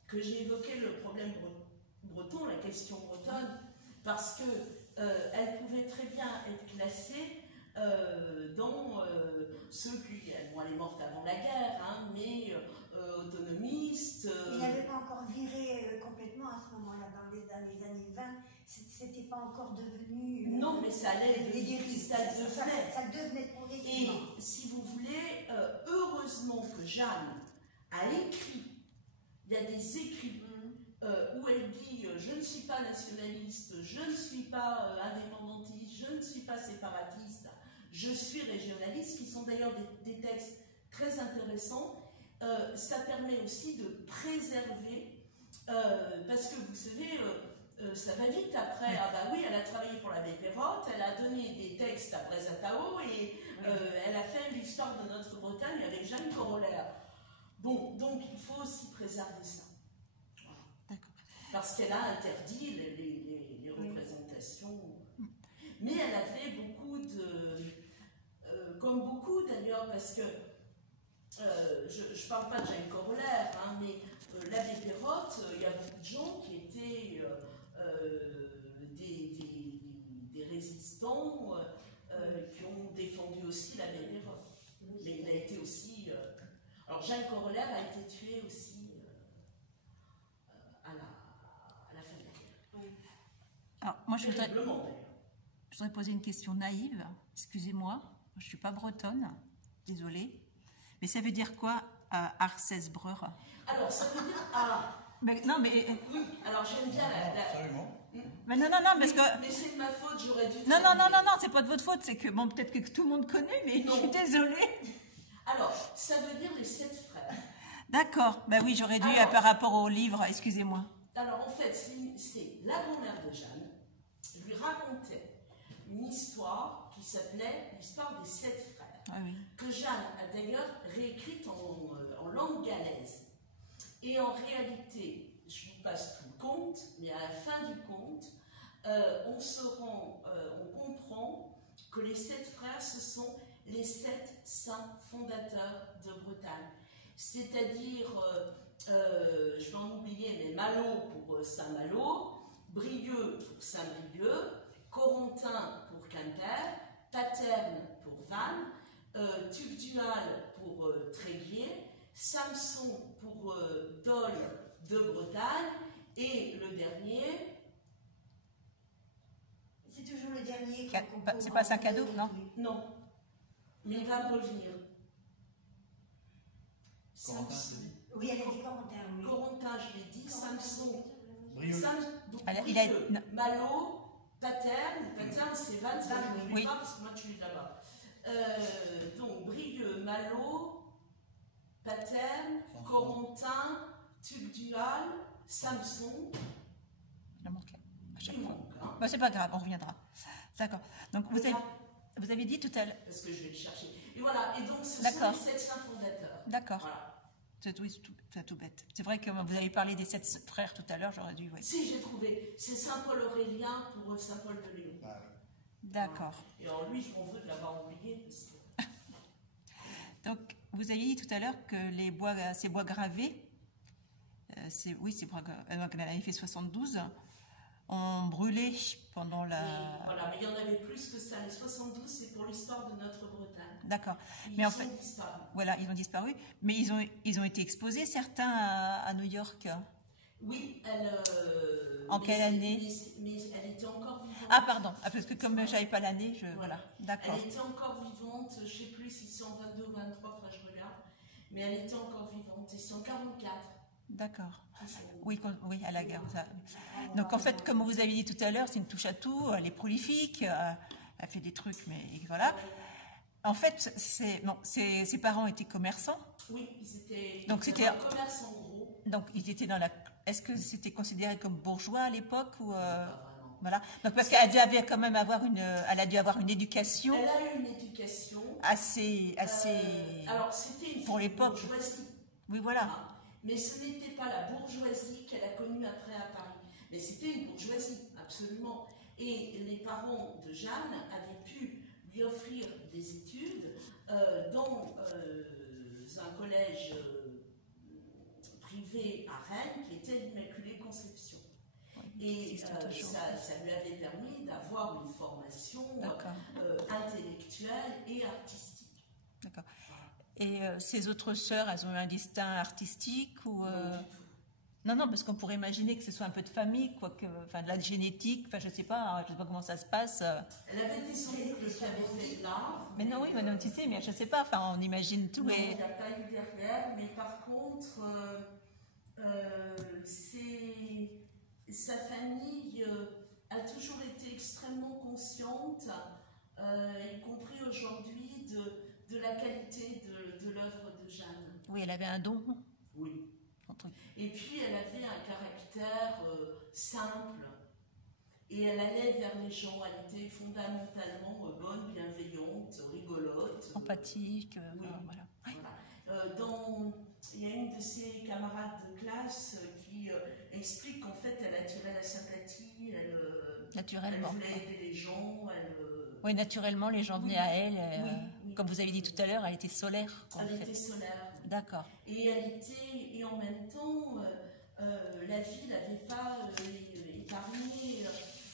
que j'ai évoqué le problème breton, la question bretonne, parce que elle pouvait très bien être classée dans ceux qui... Bon, elle est morte avant la guerre, hein, mais autonomiste... Il n'avait pas encore viré complètement à ce moment-là, dans les années 20, c'était pas encore devenu... non, mais ça allait ça devenait progressivement. Et si vous voulez, heureusement que Jeanne a écrit, il y a des écrits où elle dit je ne suis pas nationaliste, je ne suis pas indépendantiste, je ne suis pas séparatiste, je suis régionaliste, qui sont d'ailleurs des textes très intéressants. Ça permet aussi de préserver, parce que vous savez, ça va vite après. Ah bah oui, elle a travaillé pour l'abbé Perrotte, elle a donné des textes à Brézatao et elle a fait l'histoire de notre Bretagne avec Jeanne Corollaire. Bon, donc il faut aussi préserver ça. Parce qu'elle a interdit les représentations. Mais elle avait beaucoup de... comme beaucoup d'ailleurs, parce que je ne parle pas de Jeanne Corollaire, hein, mais l'abbé Perrotte, il y a beaucoup de gens qui étaient des résistants qui ont défendu aussi l'abbé Perrotte. Mais il a été aussi... alors Jeanne Corollaire a été tuée aussi à la fin de la guerre. Alors, moi, je voudrais poser une question naïve. Excusez-moi, je ne suis pas bretonne, désolée. Mais ça veut dire quoi, Arcesbreur? Alors, ça veut dire... mais, non, mais... Oui, alors j'aime bien Absolument. Mais non, parce que... Mais c'est de ma faute, j'aurais dû... Non, c'est pas de votre faute, c'est que, bon, peut-être que tout le monde connaît, mais non. Je suis désolée. Alors, ça veut dire les 7 frères. D'accord, ben oui, j'aurais dû, par rapport au livre, excusez-moi. Alors, en fait, c'est la grand-mère de Jeanne lui racontait une histoire qui s'appelait l'histoire des 7 frères. que Jeanne a d'ailleurs réécrite en langue galaise. Et en réalité, je vous passe tout le conte, mais à la fin du conte, on comprend que les 7 frères, ce sont les 7 saints fondateurs de Bretagne. C'est-à-dire, je vais en oublier, mais Malo pour Saint-Malo, Brieux pour Saint-Brieuc, Corentin pour Quimper, Paterne pour Vannes, Tugdual pour Tréguier, Samson pour Dole de Bretagne, et le dernier... C'est toujours le dernier. C'est pas Saint-Cadeau, non? Non, mais il va me revenir. Corentin, c'est dit. Oui, elle a dit Corentin. Oui. Corentin, je l'ai dit, Samson, Brieux. Malo, Paterne c'est Vannes, c'est oui. parce que moi je suis là-bas. Donc Brieux, Malo, Paterne, Corentin, Tugdual, Samson. Je manque à chaque Il fois. manque, hein. Bon, c'est pas grave, on reviendra. D'accord. Donc vous avez dit tout à l'heure. Parce que je vais le chercher. Et voilà, et donc ce sont D'accord. les 7 saints fondateurs. D'accord. Voilà. C'est tout bête. C'est vrai que vous avez parlé des 7 frères tout à l'heure, j'aurais dû. Oui. Si, j'ai trouvé. C'est Saint Paul Aurélien pour Saint Paul de Léon. Ah, oui. D'accord. Et en lui, je m'en veux de l'avoir oublié. Parce que... Donc vous avez dit tout à l'heure que ces bois gravés, ces bois qu'elle avait fait 72, ont brûlé pendant la... Voilà, mais il y en avait plus que ça. Les 72, c'est pour l'histoire de notre Bretagne. D'accord. Mais en fait, disparu. Voilà, ils ont disparu. Mais ils ont été exposés, certains, à New York. Oui, en quelle année? Mais elle était encore vivante. Ah, pardon. Ah, parce que comme je n'avais pas l'année, voilà. D'accord. Elle était encore vivante. Je ne sais plus si c'est en 22 ou 23, enfin, je regarde. Mais elle était encore vivante. Et c'est en 44. D'accord. Oui, à la guerre. Ça. Donc, en fait, comme vous avez dit tout à l'heure, c'est une touche à tout. Elle est prolifique. Elle fait des trucs, mais voilà. En fait, ses parents étaient commerçants. Oui, ils étaient commerçants gros. Donc, ils étaient dans la... Est-ce que c'était considéré comme bourgeois à l'époque ou voilà. Donc, parce qu'elle devait quand même avoir elle a dû avoir une éducation. Elle a eu une éducation assez. Alors, c'était une pour l'époque. Bourgeoisie. Oui, voilà. Hein, mais ce n'était pas la bourgeoisie qu'elle a connue après à Paris. Mais c'était une bourgeoisie, absolument. Et les parents de Jeanne avaient pu lui offrir des études dans un collège privé à Rennes qui était l'Immaculée Conception. Et ça lui avait permis d'avoir une formation intellectuelle et artistique. D'accord. Et ses autres sœurs, elles ont eu un destin artistique ou Non, parce qu'on pourrait imaginer que ce soit un peu de famille, de la génétique, je ne sais pas comment ça se passe. Elle avait des oncles qui avaient fait de l'art. Mais non, tu sais, mais je ne sais pas, on imagine tout. Non, il n'y a pas eu derrière, mais par contre, sa famille a toujours été extrêmement consciente, y compris aujourd'hui, de la qualité de l'œuvre de Jeanne. Oui, elle avait un don. Oui. Et puis, elle avait un caractère simple. Et elle allait vers les gens. Elle était fondamentalement bonne, bienveillante, rigolote. Empathique. Oui. Voilà. Il y a une de ses camarades de classe qui explique qu'en fait, elle attirait la sympathie. Naturellement. Elle voulait aider les gens. Oui, naturellement, les gens venaient à elle. Oui. Comme vous avez dit tout à l'heure, elle était solaire. Elle était solaire. D'accord. Et en même temps, la vie n'avait pas épargné.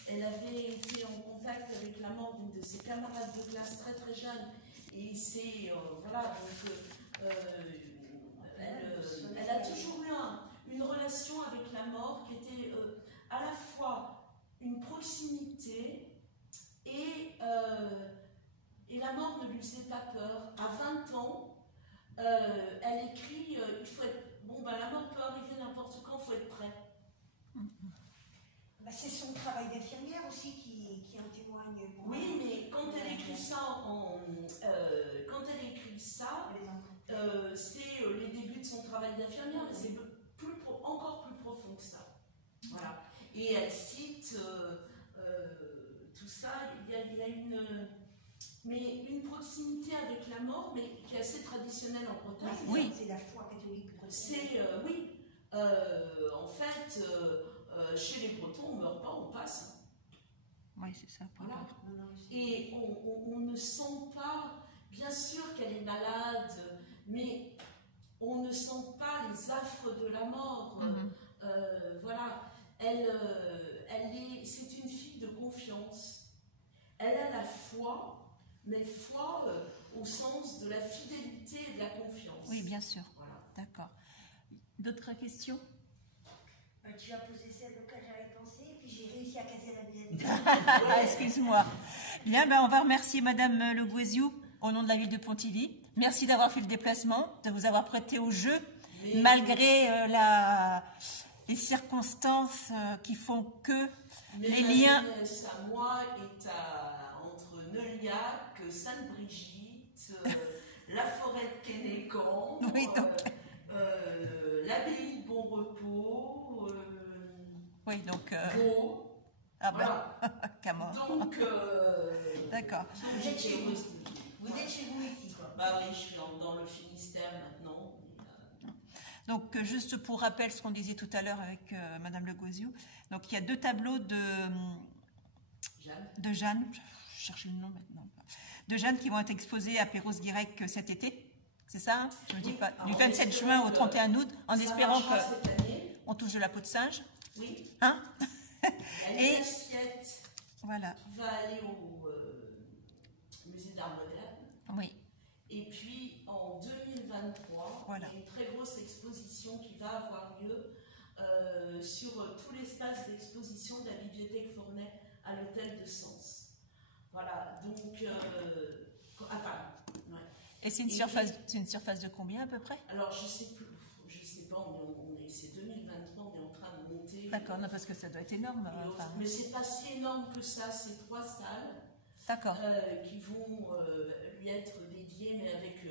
Elle avait été en contact avec la mort d'une de ses camarades de classe très très jeune. Et c'est elle a toujours eu une relation avec la mort qui était à la fois une proximité et la mort ne lui faisait pas peur. À 20 ans, elle écrit il faut être la mort peut arriver n'importe quand, il faut être prêt. C'est son travail d'infirmière aussi qui en témoigne. Oui, mais quand elle écrit ça, c'est les débuts de son travail d'infirmière, mais c'est encore plus profond que ça. Voilà. Et elle cite tout ça. Il y a mais une proximité avec la mort, mais qui est assez traditionnelle en Bretagne. Oui. C'est la foi catholique. C'est, oui, en fait, chez les Bretons, on ne meurt pas, on passe. Oui, c'est ça. Voilà. Non, non, Et on ne sent pas, bien sûr qu'elle est malade, mais on ne sent pas les affres de la mort. Voilà, c'est une fille de confiance. Elle a la foi, mais foi au sens de la fidélité et de la confiance. Oui, bien sûr. Voilà. D'accord. D'autres questions? Tu as posé celle auquel j'avais pensé, puis j'ai réussi à casser la mienne. Excuse-moi. Bien, ben, on va remercier Madame Le Goueziou au nom de la ville de Pontivy. Merci d'avoir fait le déplacement, de vous avoir prêté au jeu, malgré les circonstances qui font que les liens... à moi est entre Neuillac, Sainte-Brigitte, la forêt de Quénécan, Oui, donc... l'abbaye de Bon Repos, oui, donc... Beau. Ah Voilà. ben, Camor. Donc, D'accord. Vous êtes chez vous. Vous êtes chez vous ici, quoi. Bah oui, je suis dans le Finistère maintenant. Donc, juste pour rappel, ce qu'on disait tout à l'heure avec Madame Le Goueziou, donc il y a 2 tableaux de Jeanne, je cherche le nom maintenant, de Jeanne qui vont être exposés à Perros-Guirec cet été. C'est ça, hein? Je ne me dis pas. Du 27 juin au 31 août, en espérant qu'on touche de la peau de singe. Oui. Hein? Et l'assiette voilà. va aller au musée d'art moderne. Oui. Et puis en 2023, voilà. il y a une très grosse exposition qui va avoir lieu sur tout l'espace d'exposition de la bibliothèque Fournay à l'hôtel de Sens. Voilà, donc à Paris. Ouais. Et c'est une surface de combien à peu près? Alors je sais plus, je sais pas, c'est 2023, on est en train de monter. D'accord, non, parce que ça doit être énorme. Mais c'est pas si énorme que ça, c'est 3 salles. D'accord. Qui vont lui être dédiées, mais avec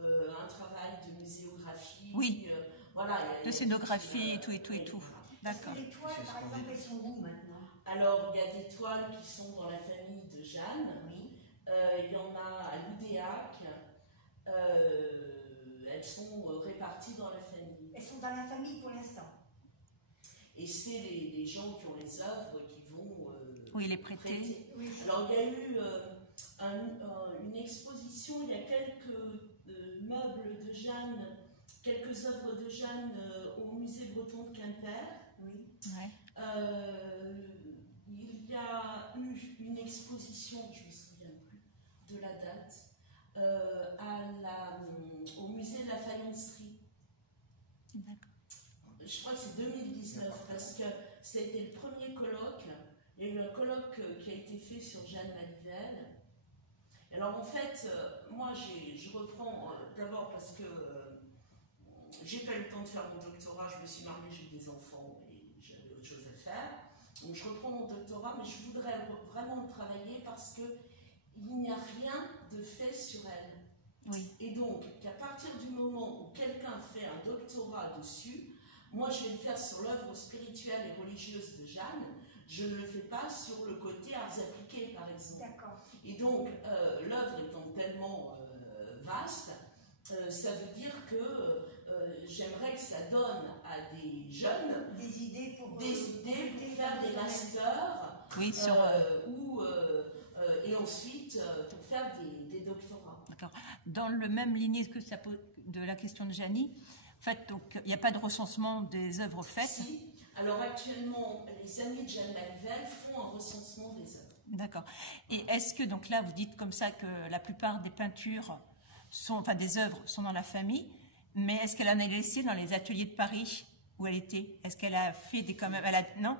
un travail de muséographie. Oui. Voilà, de scénographie et tout. D'accord. Les toiles, par exemple, elles sont où maintenant? Alors, il y a des toiles qui sont dans la famille de Jeanne. Oui. Il y en a à l'Oudéac. Elles sont réparties dans la famille. Elles sont dans la famille pour l'instant. Et c'est les gens qui ont les œuvres qui vont oui, les prêter. Oui. Alors, il y a eu une exposition, il y a quelques meubles de Jeanne, quelques œuvres de Jeanne au musée breton de Quimper. Oui. Ouais. Il y a eu une exposition, je ne me souviens plus de la date, au musée de la faïencerie. D'accord. Je crois que c'est 2019, parce que c'était le premier colloque. Il y a eu un colloque qui a été fait sur Jeanne Malivelle. Alors en fait, moi je reprends d'abord parce que j'ai pas eu le temps de faire mon doctorat, je me suis mariée, j'ai des enfants et j'avais autre chose à faire. Donc je reprends mon doctorat, mais je voudrais vraiment le travailler parce qu'il n'y a rien de fait sur elle. Oui. Et donc, qu'à partir du moment où quelqu'un fait un doctorat dessus, moi je vais le faire sur l'œuvre spirituelle et religieuse de Jeanne, je ne le fais pas sur le côté arts appliqués, par exemple. D'accord. Et donc, l'œuvre étant tellement vaste, ça veut dire que j'aimerais que ça donne à des jeunes des idées pour faire des masters oui, sur, et ensuite pour faire des doctorats. D'accord. Dans le même lignée que ça de la question de Janie, en fait, donc il n'y a pas de recensement des œuvres faites. Si. Alors actuellement, les amis de Jeanne Malivelle font un recensement des œuvres. D'accord. Et est-ce que, donc là, vous dites comme ça que la plupart des peintures, enfin des œuvres, sont dans la famille, mais est-ce qu'elle en a laissé dans les ateliers de Paris où elle était? Est-ce qu'elle a fait des quand même, non,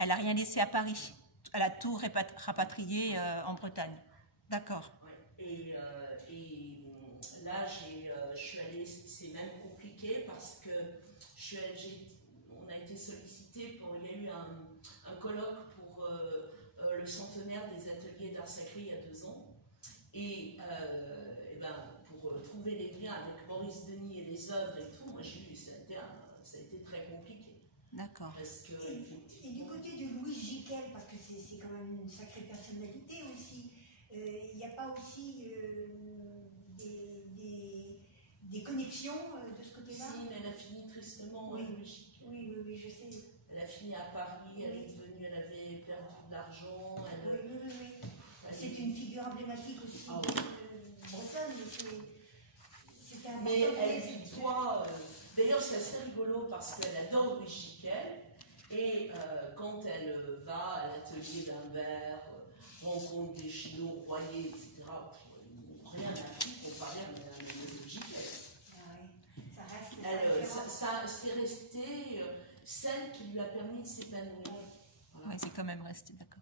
elle n'a rien laissé à Paris. Elle a tout rapatrié en Bretagne. D'accord. Ouais. Et là, je suis allée, c'est même compliqué parce que on a été sollicité il y a eu un colloque pour le centenaire des ateliers d'art sacré il y a 2 ans. Et pour trouver les liens avec Maurice Denis et les œuvres et tout, moi ça a été très compliqué. D'accord. Parce que, et du côté de Louis Giquel, parce que c'est quand même une sacrée personnalité aussi, il n'y a pas aussi des connexions de ce côté-là? Si, mais elle a fini tristement Oui. en Belgique. Oui, je sais. Elle a fini à Paris, elle est devenue, elle avait perdu de l'argent. Oui. C'est une figure emblématique aussi Ah de bretonne. C'était important. Mais elle dit toi, d'ailleurs c'est assez rigolo parce qu'elle adore Brigitte Chiquel, et quand elle va à l'atelier d'Humbert, rencontre des chinois royers, etc., rien n'a pu comparer à Madame Brigitte Chiquel. Ah oui, ça reste. Ça c'est resté celle qui lui a permis de s'épanouir. Voilà. Oui, c'est quand même resté, d'accord.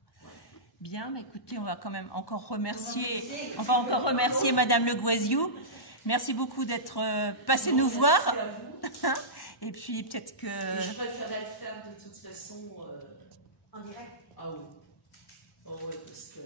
Bien, mais écoutez, on va quand même encore remercier Madame Le Goisiou. Merci beaucoup d'être passée nous voir. Merci à vous. Et puis peut-être que... Et je préférais le faire de toute façon. En direct. Ah oui. Oh ouais, parce que...